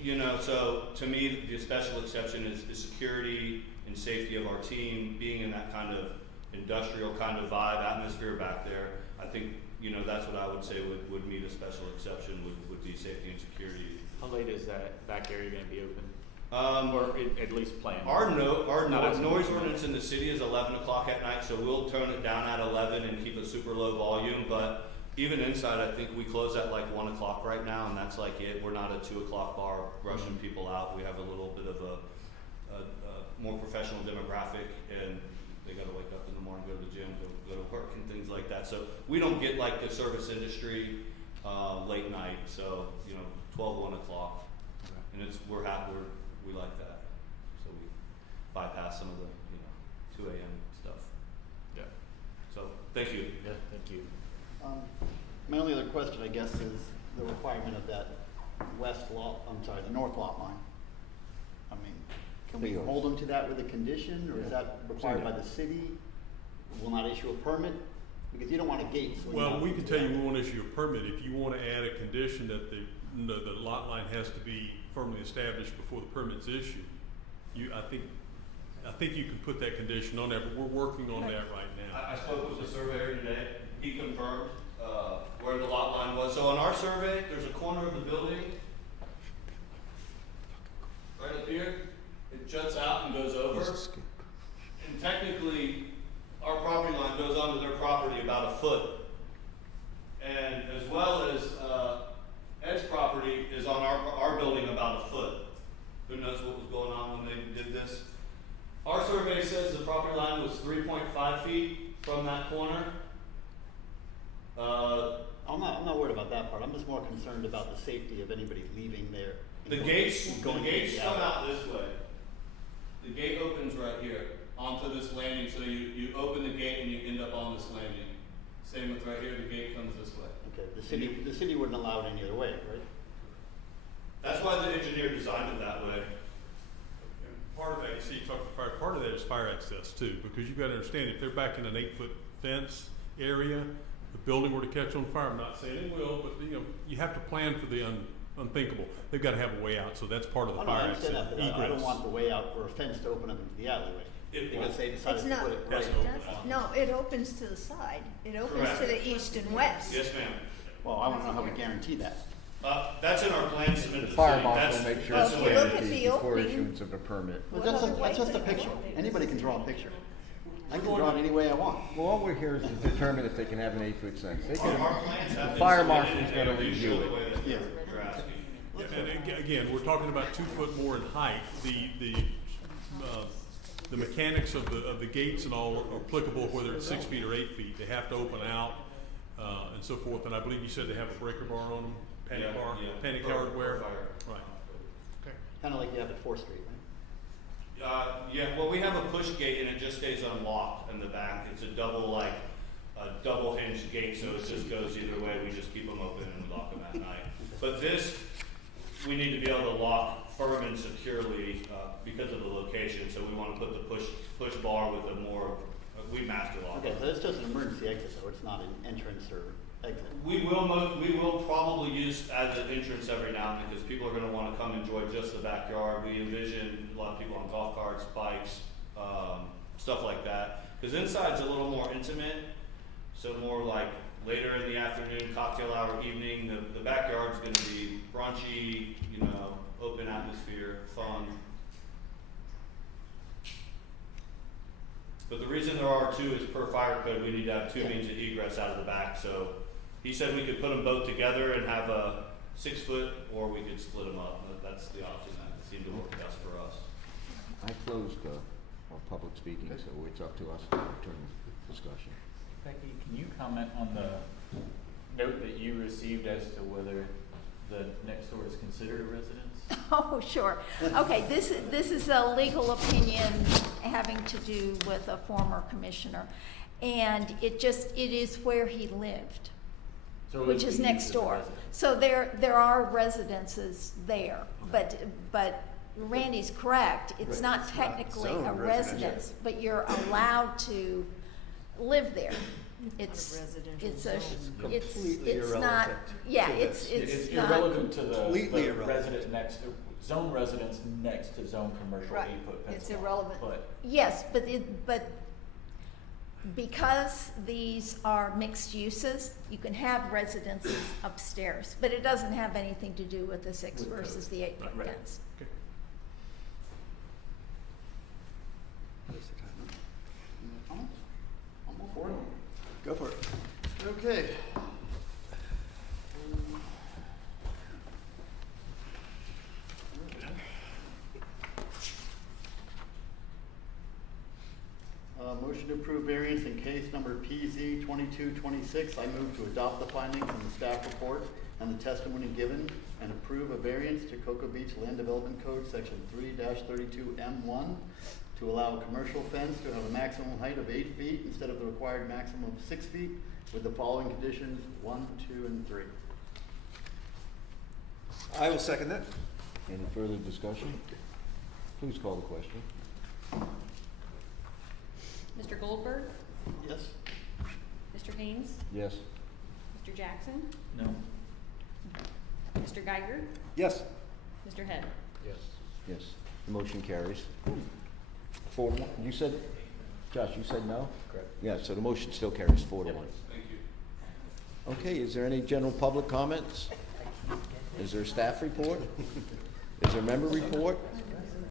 You know, so to me, the special exception is security and safety of our team being in that kind of industrial kind of vibe atmosphere back there. I think, you know, that's what I would say would meet a special exception would be safety and security. How late is that back area going to be open? Or at least planned? Our noise ordinance in the city is 11 o'clock at night, so we'll tone it down at 11 and keep a super low volume. But even inside, I think we close at like 1 o'clock right now, and that's like it. We're not a 2 o'clock bar rushing people out. We have a little bit of a more professional demographic, and they got to wake up in the morning, go to the gym, go to work, and things like that. So we don't get like the service industry late night. So 12, 1 o'clock, and we're happy. We like that, so we bypass some of the 2 a.m. stuff. Yeah. So thank you. Yeah, thank you. My only other question, I guess, is the requirement of that the north lot line. I mean, can we hold them to that with a condition, or is that required by the city? Will not issue a permit? Because you don't want a gate. So Well, we can tell you we won't issue a permit. If you want to add a condition that the lot line has to be firmly established before the permit's issued, I think you can put that condition on there, but we're working on that right now. I spoke with the surveyor today. He confirmed where the lot line was. So on our survey, there's a corner of the building right up here. It juts out and goes over. And technically, our property line goes onto their property about a foot. And as well as Ed's property is on our building about a foot. Who knows what was going on when they did this? Our survey says the property line was 3.5 feet from that corner. I'm not worried about that part. I'm just more concerned about the safety of anybody leaving there. The gates come out this way. The gate opens right here onto this landing, so you open the gate and you end up on this landing. Same with right here, the gate comes this way. Okay, the city wouldn't allow it any other way, right? That's why the engineer designed it that way. Part of that, you see, you talk about fire, part of that is fire access too, because you've got to understand, if they're back in an 8-foot fence area, the building were to catch on fire, I'm not saying it will, but you have to plan for the unthinkable. They've gotta have a way out, so that's part of the I don't fire understand access, that, but I don't egress. want the way out or a fence to open up into the alleyway. Because they decided It's to not, put it That's right. open. no, it opens to the side. It opens to Correct. the east and west. Yes, ma'am. Well, I wanna know how we guarantee that. That's in our plan submitted The to the fire city. marshal That's- will make sure Well, it's if you look at guaranteed the before opening- issuance of a permit. Well, What that's other way just a could it picture. go? Anybody can draw a picture. I can draw it any way I want. Well, all we're here is to determine if they can have an 8-foot fence. They Our can, plans have the been fire submitted, marshal's and gonna they do review show the it. way that Yeah. you're asking. Yeah, and again, we're talking about 2 foot more in height. The mechanics of the gates and all are applicable, whether it's 6 feet or 8 feet. They have to open out, and so forth. And I believe you said they have a breaker bar on them, panic Yeah, bar, yeah. panic For hardware. fire. Right. Okay. Kinda like you have at 4th Street, right? Yeah, well, we have a push gate and it just stays unlocked in the back. It's a double hinged gate, so it just goes either way. We just keep them open and we lock them at night. But this, we need to be able to lock firm and securely, because of the location. So we want to put the push bar with a more, we master lock Okay, it. so it's just an emergency exit, so it's not an entrance or exit. We will probably use as an entrance every now and then because people are going to want to come enjoy just the backyard. We envision a lot of people on golf carts, bikes, stuff like that. Because inside's a little more intimate, so more like later in the afternoon, cocktail hour, evening. The backyard's going to be brunchy, open atmosphere, fun. But the reason there are 2 is per fire code. We need to have 2 means of egress out of the back. So he said we could put them both together and have a 6 foot, or we could split them up. That's the option that seemed to work best for us. I closed our public speaking, so it's up to us to return the discussion. Becky, can you comment on the note that you received as to whether the next door is considered a residence? Oh, sure. Okay, this is a legal opinion having to do with a former commissioner. And it is where he lived, So which it's is been next used as a door. residence. So there are residences there, but Randy's correct. It's Right, not it's not technically zoned a residential. residence, but you're allowed to live there. It's not a residential It's a, zone. it's Completely not, irrelevant yeah, to it's this. It's not. irrelevant to the Completely irrelevant. resident next to, zone residence next to zone commercial Right. 8-foot fence. It's line. irrelevant. But Yes, but because these are mixed uses, you can have residences upstairs, but it doesn't have anything to do with the 6 With versus code. the 8-foot Right. fence. Okay. I'm all for it. Go for it. Okay. Motion to approve variance in case number PZ 2226. I move to adopt the findings from the staff report and the testimony given and approve a variance to Cocoa Beach Land Development Code, section 3-32M1, to allow a commercial fence to have a maximum height of 8 feet instead of the required maximum of 6 feet, with the following conditions 1, 2, and 3. I will second that. Any further discussion? Please call the question. Mr. Goldberg, Yes? Mr. Haynes, Yes? Mr. Jackson, no. Mr. Geiger, Yes. Mr. Head. Yes. Yes. The motion carries. 4-1. You said, Josh, you said no? Correct. Yeah, so the motion still carries 4-1. Thank you. Okay, is there any general public comments? Is there a staff report? Is there a member report?